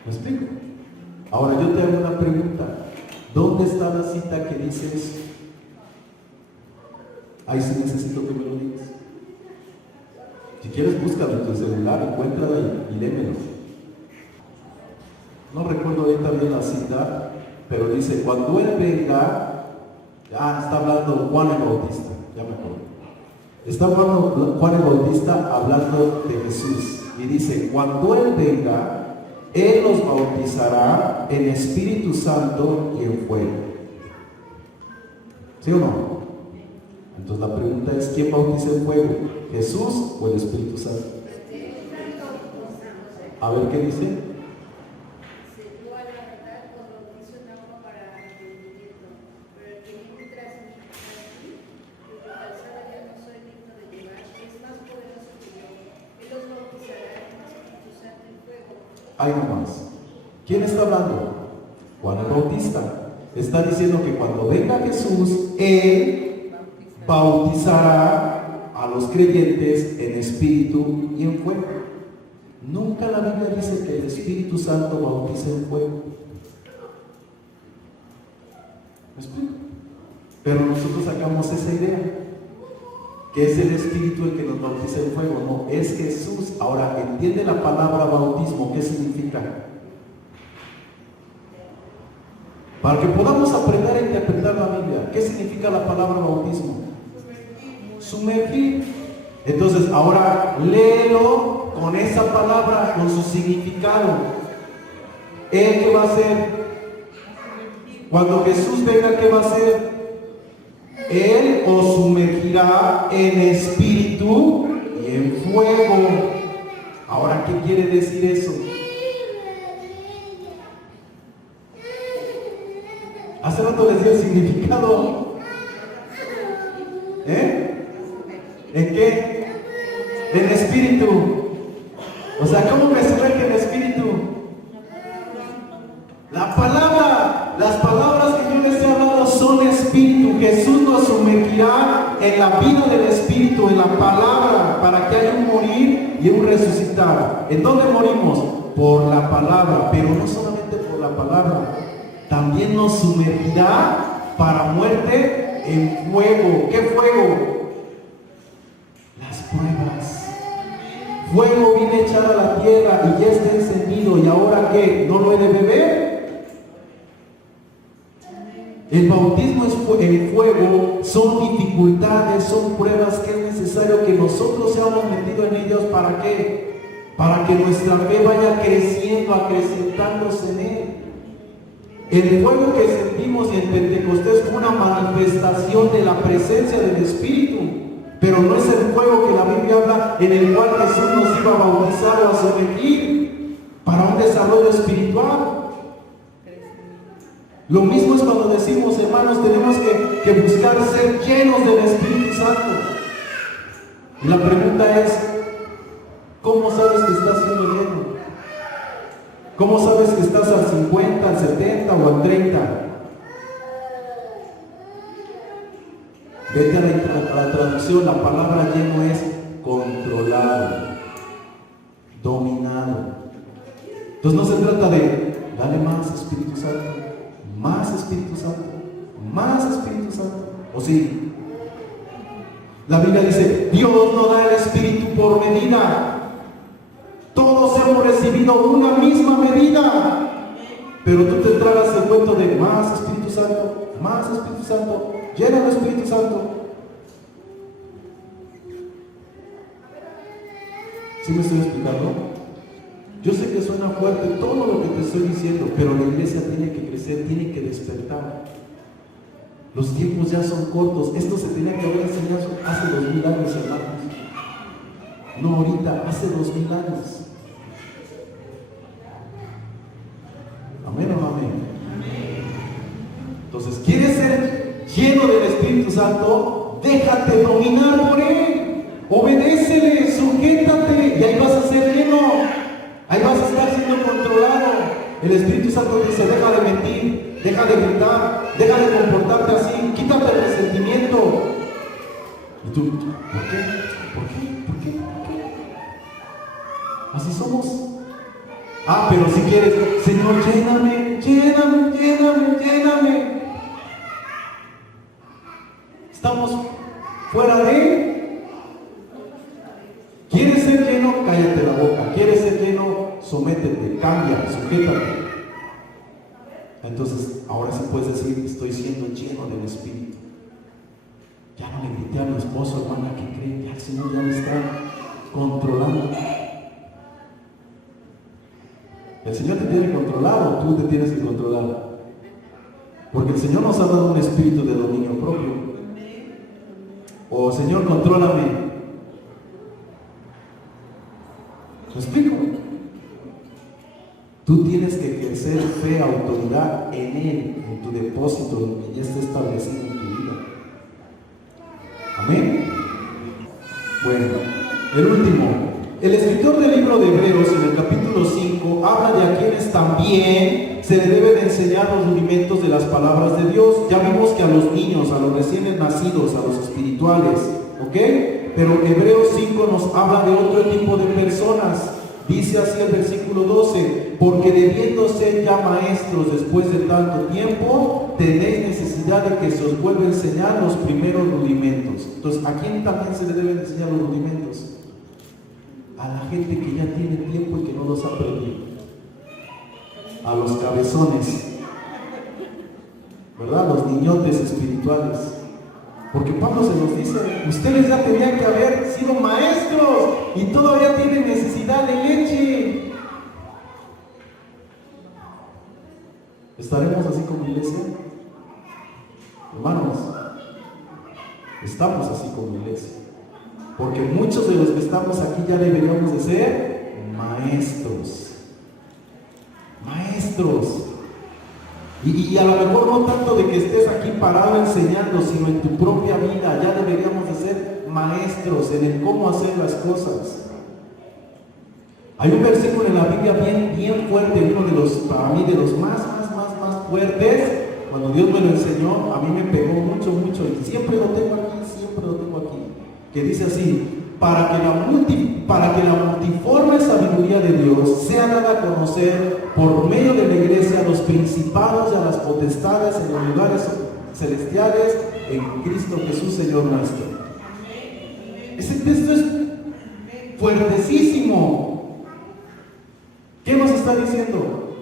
¿Me explico? Ahora yo te hago una pregunta. ¿Dónde está la cita que dice eso? Ahí sí necesito que me lo digas. Si quieres, búscalo en tu celular, encuéntrala y lémelo. No recuerdo ahorita bien la cita, pero dice, cuando Él venga, está hablando Juan el Bautista, ya me acuerdo. Está hablando Juan el Bautista hablando de Jesús, y dice, cuando Él venga, Él los bautizará en Espíritu Santo y en fuego. ¿Sí o no? Entonces la pregunta es, ¿quién bautiza en fuego? ¿Jesús o el Espíritu Santo? A ver qué dice. Ahí nomás. ¿Quién está hablando? Juan el Bautista. Está diciendo que cuando venga Jesús, Él bautizará a los creyentes en espíritu y en fuego. Nunca la Biblia dice que el Espíritu Santo bautiza en fuego. ¿Me explico? Pero nosotros sacamos esa idea, que es el Espíritu el que nos bautiza en fuego. No, es Jesús. Ahora, ¿entiende la palabra bautismo? ¿Qué significa? Para que podamos aprender a interpretar la Biblia, ¿qué significa la palabra bautismo? Sumergir. Entonces, ahora léelo con esa palabra, con su significado. ¿Él qué va a hacer? Cuando Jesús venga, ¿qué va a hacer? Él os sumergirá en espíritu y en fuego. Ahora, ¿qué quiere decir eso? Hace rato les di el significado. ¿En qué? En espíritu. O sea, ¿cómo me sumerge en espíritu? La palabra, las palabras que yo les he hablado son espíritu. Jesús nos sumergirá en la vida del espíritu, en la palabra, para que haya un morir y un resucitar. ¿En dónde morimos? Por la palabra, pero no solamente por la palabra, también nos sumergirá para muerte en fuego. ¿Qué fuego? Las pruebas. Fuego viene a echar a la tierra y ya está encendido. ¿Y ahora qué? ¿No lo he de beber? El bautismo en fuego son dificultades, son pruebas que es necesario que nosotros seamos metidos en ellos. ¿Para qué? Para que nuestra fe vaya creciendo, acrecentándose en Él. El fuego que sentimos en Pentecostés fue una manifestación de la presencia del Espíritu, pero no es el fuego que la Biblia habla en el cual Jesús nos iba a bautizar o a sumergir para un desarrollo espiritual. Lo mismo es cuando decimos, hermanos, tenemos que buscar ser llenos del Espíritu Santo. Y la pregunta es, ¿cómo sabes que estás siendo lleno? ¿Cómo sabes que estás al 50, al 70 o al 30? Vete a la traducción, la palabra lleno es controlado, dominado. Entonces no se trata de, dale más Espíritu Santo, más Espíritu Santo, más Espíritu Santo. ¿O sí? La Biblia dice, Dios no da el Espíritu por medida. Todos hemos recibido una misma medida. Pero tú te tragas el cuento de más Espíritu Santo, lleno del Espíritu Santo. ¿Sí me estoy explicando? Yo sé que suena fuerte todo lo que te estoy diciendo, pero la iglesia tiene que crecer, tiene que despertar. Los tiempos ya son cortos. Esto se tenía que haber enseñado hace 2000 años, hermanos. No ahorita, hace 2000 años. Amén o no amén. Entonces, ¿quieres ser lleno del Espíritu Santo? Déjate dominar por Él. Obedécele, sujétate y ahí vas a ser lleno. Ahí vas a estar siendo controlado. El Espíritu Santo dice, deja de mentir, deja de gritar, deja de comportarte así, quítate el resentimiento. Y tú, ¿por qué? ¿Por qué? ¿Por qué? ¿Por qué? Así somos. Ah, pero si quieres, Señor, lléname, lléname, lléname, lléname. Estamos fuera de Él. ¿Quieres ser lleno? Cállate la boca. ¿Quieres ser lleno? Sométete, cambia, sujétate. Entonces, ahora sí puedes decir, estoy siendo lleno del Espíritu. Ya no le grité a mi esposo, hermana, ¿qué cree? Ya el Señor ya me está controlando. El Señor te tiene controlado, tú te tienes que controlar. Porque el Señor nos ha dado un espíritu de dominio propio. O Señor, contrólame. ¿Me explico? Tú tienes que ejercer fe, autoridad en Él, en tu depósito que ya está establecido en tu vida. Amén. Bueno, el último. El escritor del libro de Hebreos, en el capítulo 5, habla de a quienes también se le debe de enseñar los rudimentos de las palabras de Dios. Ya vimos que a los niños, a los recién nacidos, a los espirituales, ¿ok? Pero Hebreos 5 nos habla de otro tipo de personas. Dice así el versículo 12, porque debiendo ser ya maestros después de tanto tiempo, tenéis necesidad de que se os vuelva a enseñar los primeros rudimentos. Entonces, ¿a quién también se le deben enseñar los rudimentos? A la gente que ya tiene tiempo y que no los ha aprendido. A los cabezones, ¿verdad? Los niñotes espirituales. Porque Pablo se nos dice, ustedes ya tenían que haber sido maestros y todavía tienen necesidad de leche. ¿Estaremos así como iglesia? Hermanos, estamos así como iglesia. Porque muchos de los que estamos aquí ya deberíamos de ser maestros. Maestros. Y a lo mejor no tanto de que estés aquí parado enseñando, sino en tu propia vida. Ya deberíamos de ser maestros en el cómo hacer las cosas. Hay un versículo en la Biblia bien fuerte, uno de los, para mí, de los más fuertes. Cuando Dios me lo enseñó, a mí me pegó mucho, y siempre lo tengo aquí, que dice así, para que la multiforme sabiduría de Dios sea dada a conocer por medio de la iglesia a los principados y a las potestades en los lugares celestiales en Cristo Jesús, Señor nuestro. Ese texto es fuertesísimo. ¿Qué nos está diciendo?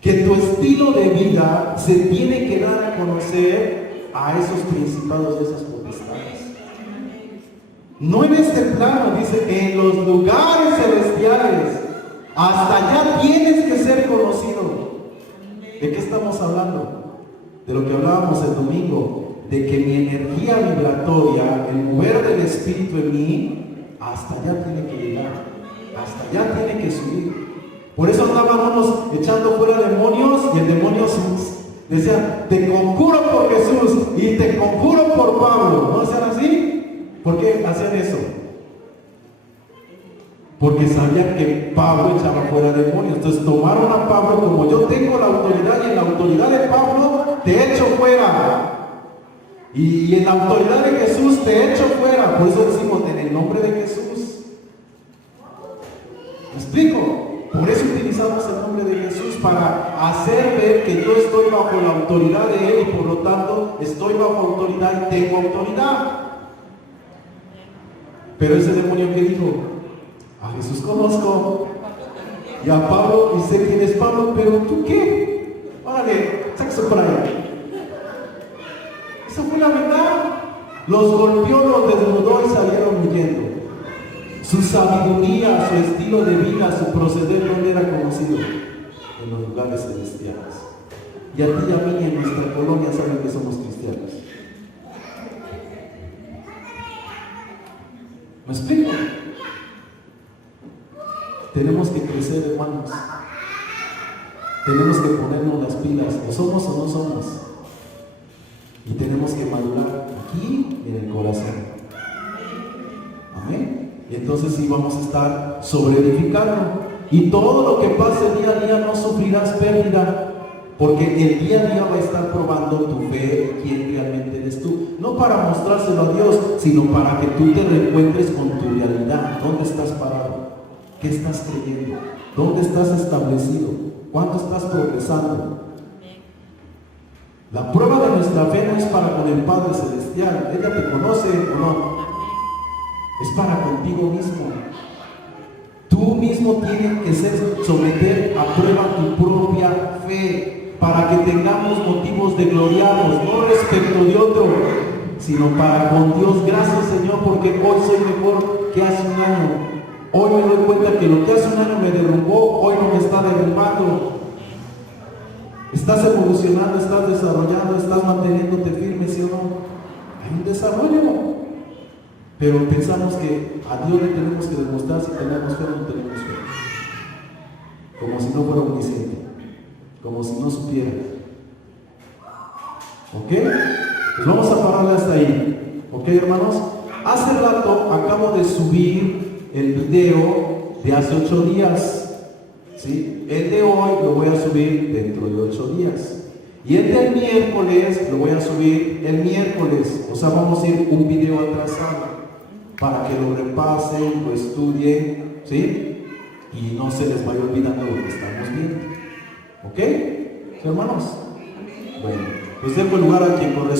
Que tu estilo de vida se tiene que dar a conocer a esos principados y esas potestades. No en este plano, dice, en los lugares celestiales. Hasta allá tienes que ser conocido. ¿De qué estamos hablando? De lo que hablábamos el domingo, de que mi energía vibratoria, el mover del Espíritu en mí, hasta allá tiene que llegar, hasta allá tiene que subir. Por eso estábamos echando fuera demonios y el demonio decía, te conjuro por Jesús y te conjuro por Pablo. ¿No hacían así? ¿Por qué hacían eso? Porque sabían que Pablo echaba fuera demonios. Entonces tomaron a Pablo como yo tengo la autoridad y en la autoridad de Pablo te echo fuera. Y en la autoridad de Jesús te echo fuera. Por eso decimos en el nombre de Jesús. ¿Me explico? Por eso utilizamos el nombre de Jesús para hacer ver que yo estoy bajo la autoridad de Él y por lo tanto estoy bajo autoridad y tengo autoridad. Pero ese demonio que dijo, a Jesús conozco y a Pablo y sé quién es Pablo, pero ¿tú qué? Vale, sáquese por ahí. Esa fue la verdad. Los golpeó, los desnudó y salieron huyendo. Su sabiduría, su estilo de vida, su proceder no era conocido en los lugares celestiales. Y a ti y a mí en nuestra colonia saben que somos cristianos. ¿Me explico? Tenemos que crecer, hermanos. Tenemos que ponernos las pilas. ¿O somos o no somos? Y tenemos que madurar aquí en el corazón. Amén. Y entonces sí vamos a estar sobreedificando. Y todo lo que pase día a día no sufrirás pérdida. Porque el día a día va a estar probando tu fe, quién realmente eres tú. No para mostrárselo a Dios, sino para que tú te reencuentres con tu realidad. ¿Dónde estás parado? ¿Qué estás creyendo? ¿Dónde estás establecido? ¿Cuánto estás progresando? La prueba de nuestra fe no es para con el Padre Celestial. Ella te conoce o no. Es para contigo mismo. Tú mismo tienes que someter a prueba tu propia fe para que tengamos motivos de gloriarnos, no respecto de otro, sino para con Dios. Gracias, Señor, porque hoy soy mejor que hace un año. Hoy me doy cuenta que lo que hace un año me derrumbó, hoy no me está derrumbando. Estás evolucionando, estás desarrollando, estás manteniéndote firme, ¿sí o no? Hay un desarrollo. Pero pensamos que a Dios le tenemos que demostrar si tenemos fe o no tenemos fe. Como si no fuera omnisciente. Como si no supiera. ¿Ok? Pues vamos a pararle hasta ahí. ¿Ok, hermanos? Hace rato acabo de subir el video de hace 8 días. ¿Sí? El de hoy lo voy a subir dentro de 8 días. Y el del miércoles lo voy a subir el miércoles. O sea, vamos a ir un video atrasado para que lo repasen, lo estudien, ¿sí? Y no se les vaya olvidando lo que estamos viendo. ¿Ok? ¿Sí, hermanos? Bueno, pues dejo el lugar a quien corresponde.